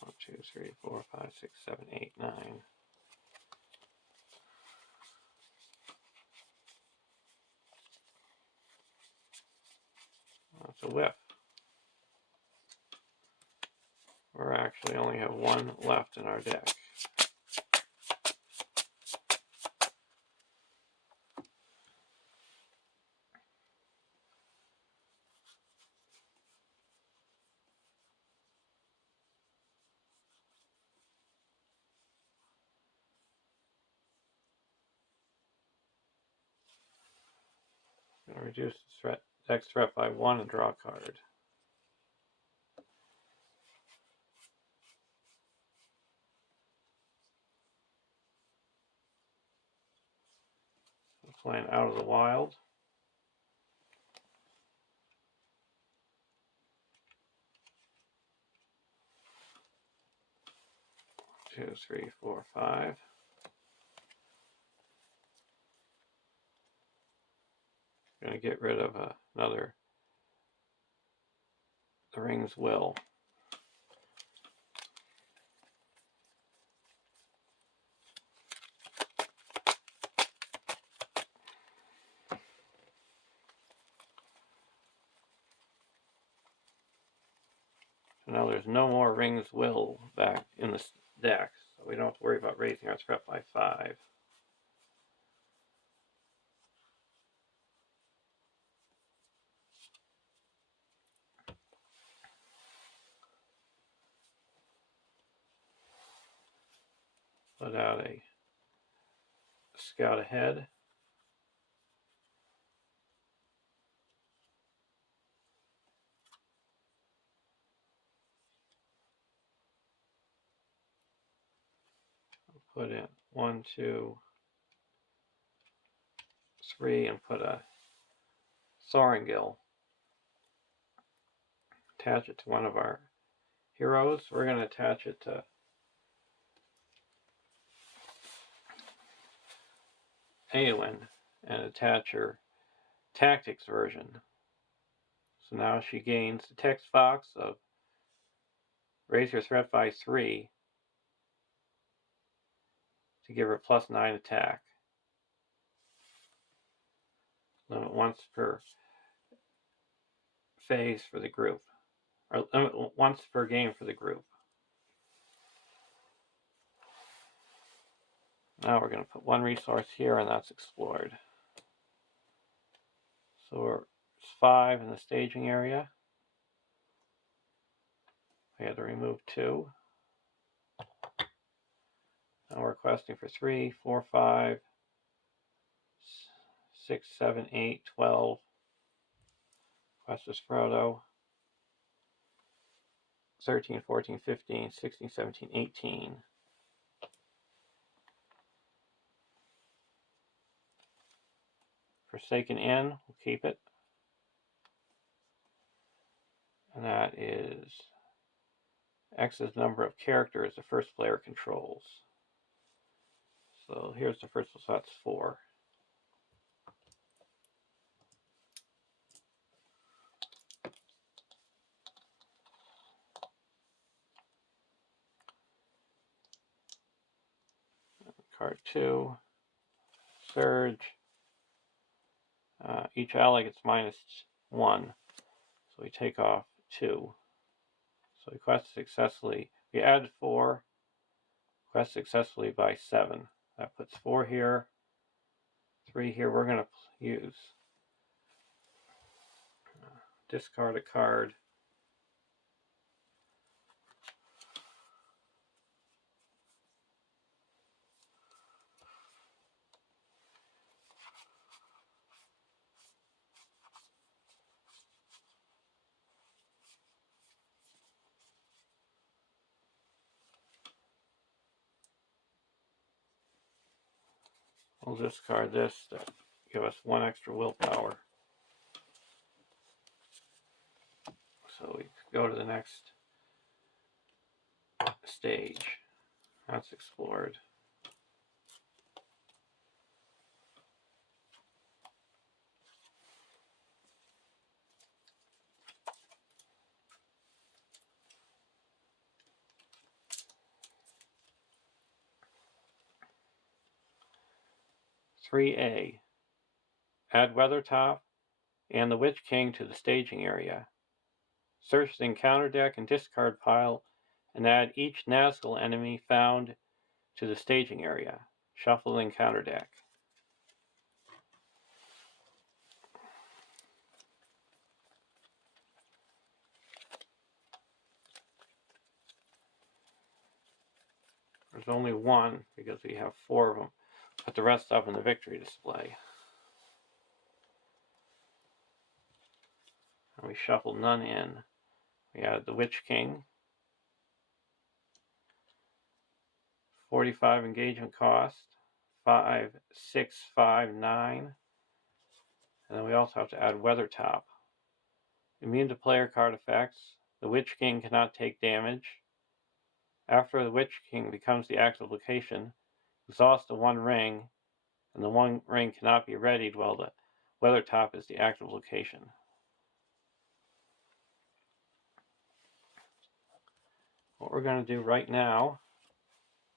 1, 2, 3, 4, 5, 6, 7, 8, 9. That's a whiff. We actually only have 1 left in our deck. I'm going to reduce the deck's threat by 1 and draw a card. I'm playing Out of the Wild. 2, 3, 4, 5. Going to get rid of another the Ring's Will. So now there's no more Ring's Will back in the deck, so we don't have to worry about raising our threat by 5. Put out a Scout Ahead. Put in 1, 2, 3, and put a Sorrengill. Attach it to one of our heroes. We're going to attach it to Eowyn and attach her tactics version. So now she gains the text box of raise your threat by 3 to give her +9 attack. Limit once per phase for the group, or limit once per game for the group. Now we're going to put one resource here, and that's explored. So it's 5 in the staging area. We had to remove 2. Now we're questing for 3, 4, 5, 6, 7, 8, 12. Quest is Frodo. 13, 14, 15, 16, 17, 18. Forsaken Inn, we'll keep it. And that is X's number of characters the first player controls. So here's the first one, so that's 4. Card 2, Surge. Each ally gets -1, so we take off 2. So we quest successfully. We add 4, quest successfully by 7. That puts 4 here, 3 here. We're going to use discard a card. We'll discard this to give us 1 extra willpower. So we go to the next stage. That's explored. (3A) Add Weathertop and the Witch King to the staging area. Search the encounter deck and discard pile and add each Nazgul enemy found to the staging area. Shuffle the encounter deck. There's only 1 because we have 4 of them. Put the rest up in the victory display. And we shuffle none in. We added the Witch King. 45 engagement cost. 5, 6, 5, 9. And then we also have to add Weathertop. Immune to player card effects. The Witch King cannot take damage. After the Witch King becomes the active location, exhaust the one ring, and the one ring cannot be readied while the Weathertop is the active location. What we're going to do right now,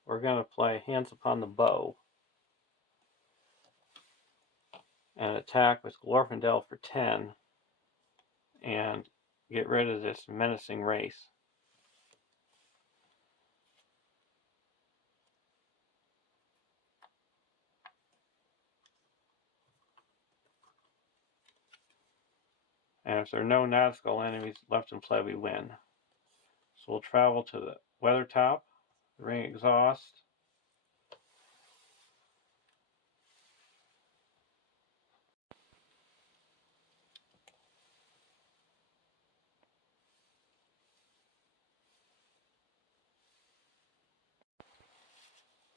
we're going to play Hands Upon the Bow and attack with Glorfindel for 10 and get rid of this menacing race. And if there are no Nazgul enemies left in play, we win. So we'll travel to the Weathertop, ring exhaust,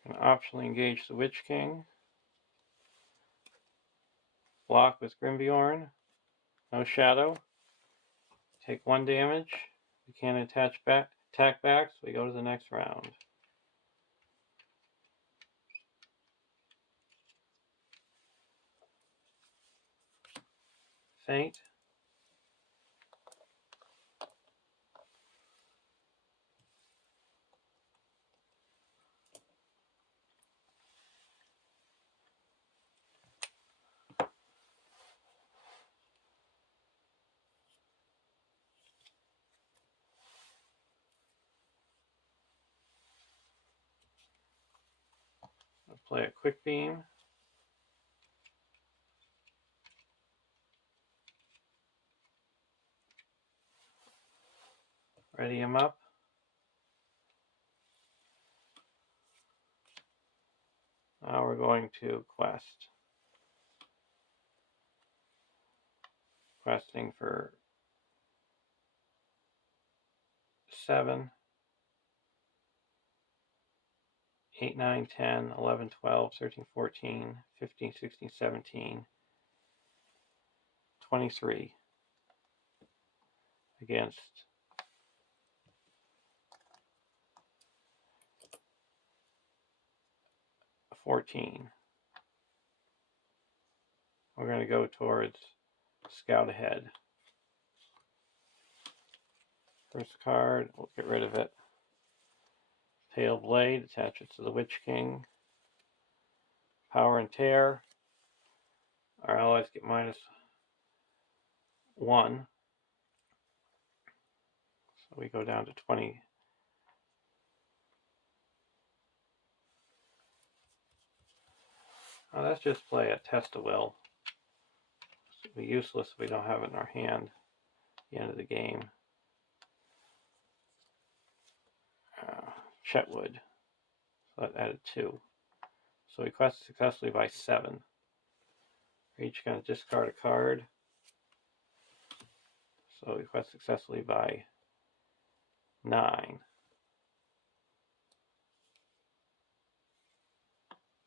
and optionally engage the Witch King. Block with Grimbjorn, no shadow. Take 1 damage. We can't attack back, so we go to the next round. Feint. I'll play a Quick Beam. Ready him up. Now we're going to quest. Questing for 7, 8, 9, 10, 11, 12, 13, 14, 15, 16, 17, 23 against 14. We're going to go towards Scout Ahead. First card, we'll get rid of it. Pale Blade, attach it to the Witch King. Power and Tear. Our allies get -1. So we go down to 20. Now let's just play a Test-a-Will. It'll be useless if we don't have it in our hand at the end of the game. Chetwood. So that added 2. So we quest successfully by 7. We're each going to discard a card. So we quest successfully by 9.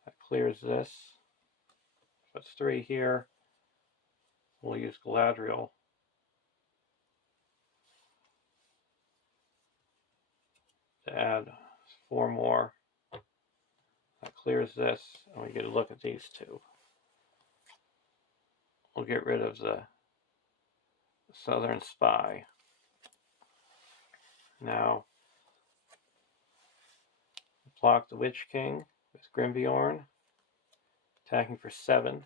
That clears this. Puts 3 here. We'll use Galadriel. To add 4 more. That clears this, and we get a look at these 2. We'll get rid of the Southern Spy. Now, block the Witch King with Grimbjorn, attacking for 7.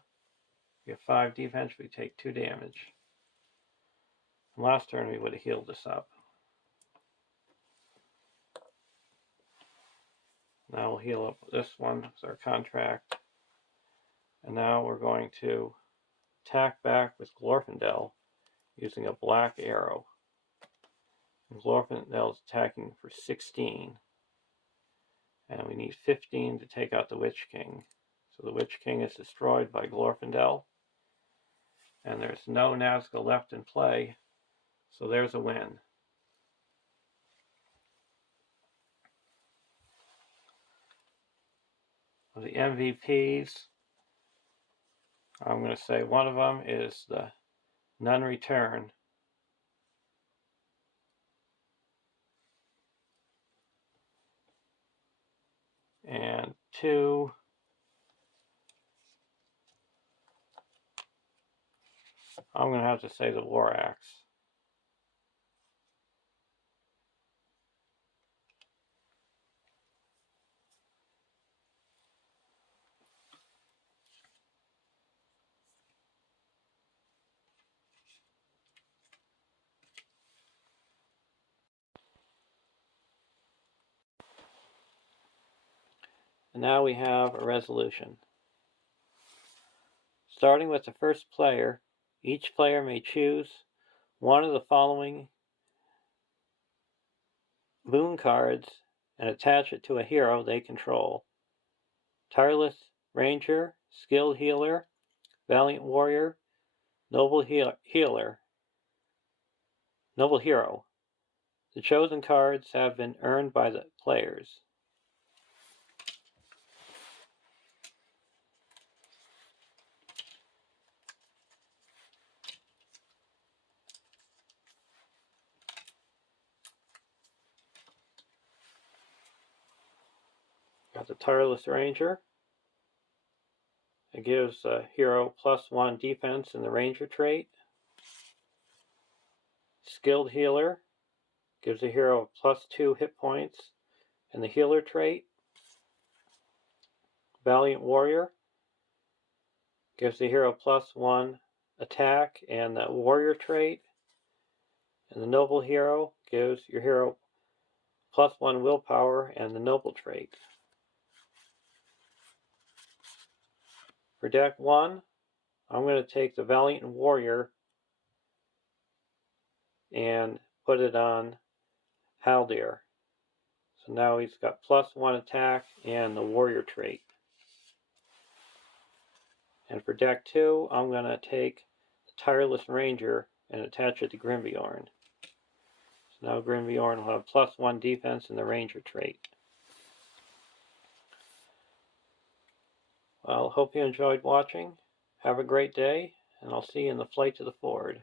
We have 5 defense, we take 2 damage. And last turn we would have healed this up. Now we'll heal up this one with our contract. And now we're going to attack back with Glorfindel using a black arrow. And Glorfindel is attacking for 16. And we need 15 to take out the Witch King. So the Witch King is destroyed by Glorfindel. And there's no Nazgul left in play. So there's a win. Of the MVPs, I'm going to say one of them is the None Return. to I'm going to have to say the War Axe. And now we have a resolution. Starting with the first player, each player may choose one of the following boon cards and attach it to a hero they control: Tireless Ranger, Skilled Healer, Valiant Warrior, Noble Hero. The chosen cards have been earned by the players. Got the Tireless Ranger. It gives a hero +1 defense in the Ranger trait. Skilled Healer gives a hero +2 hit points in the Healer trait. Valiant Warrior gives the hero +1 attack and the Warrior trait. And the Noble Hero gives your hero +1 willpower and the Noble trait. For deck 1, I'm going to take the Valiant Warrior and put it on Haldir. So now he's got +1 attack and the Warrior trait. And for deck 2, I'm going to take the Tireless Ranger and attach it to Grimbeorn. So now Grimbeorn will have +1 defense in the Ranger trait. Well, hope you enjoyed watching. Have a great day, and I'll see you in the Flight to the Ford.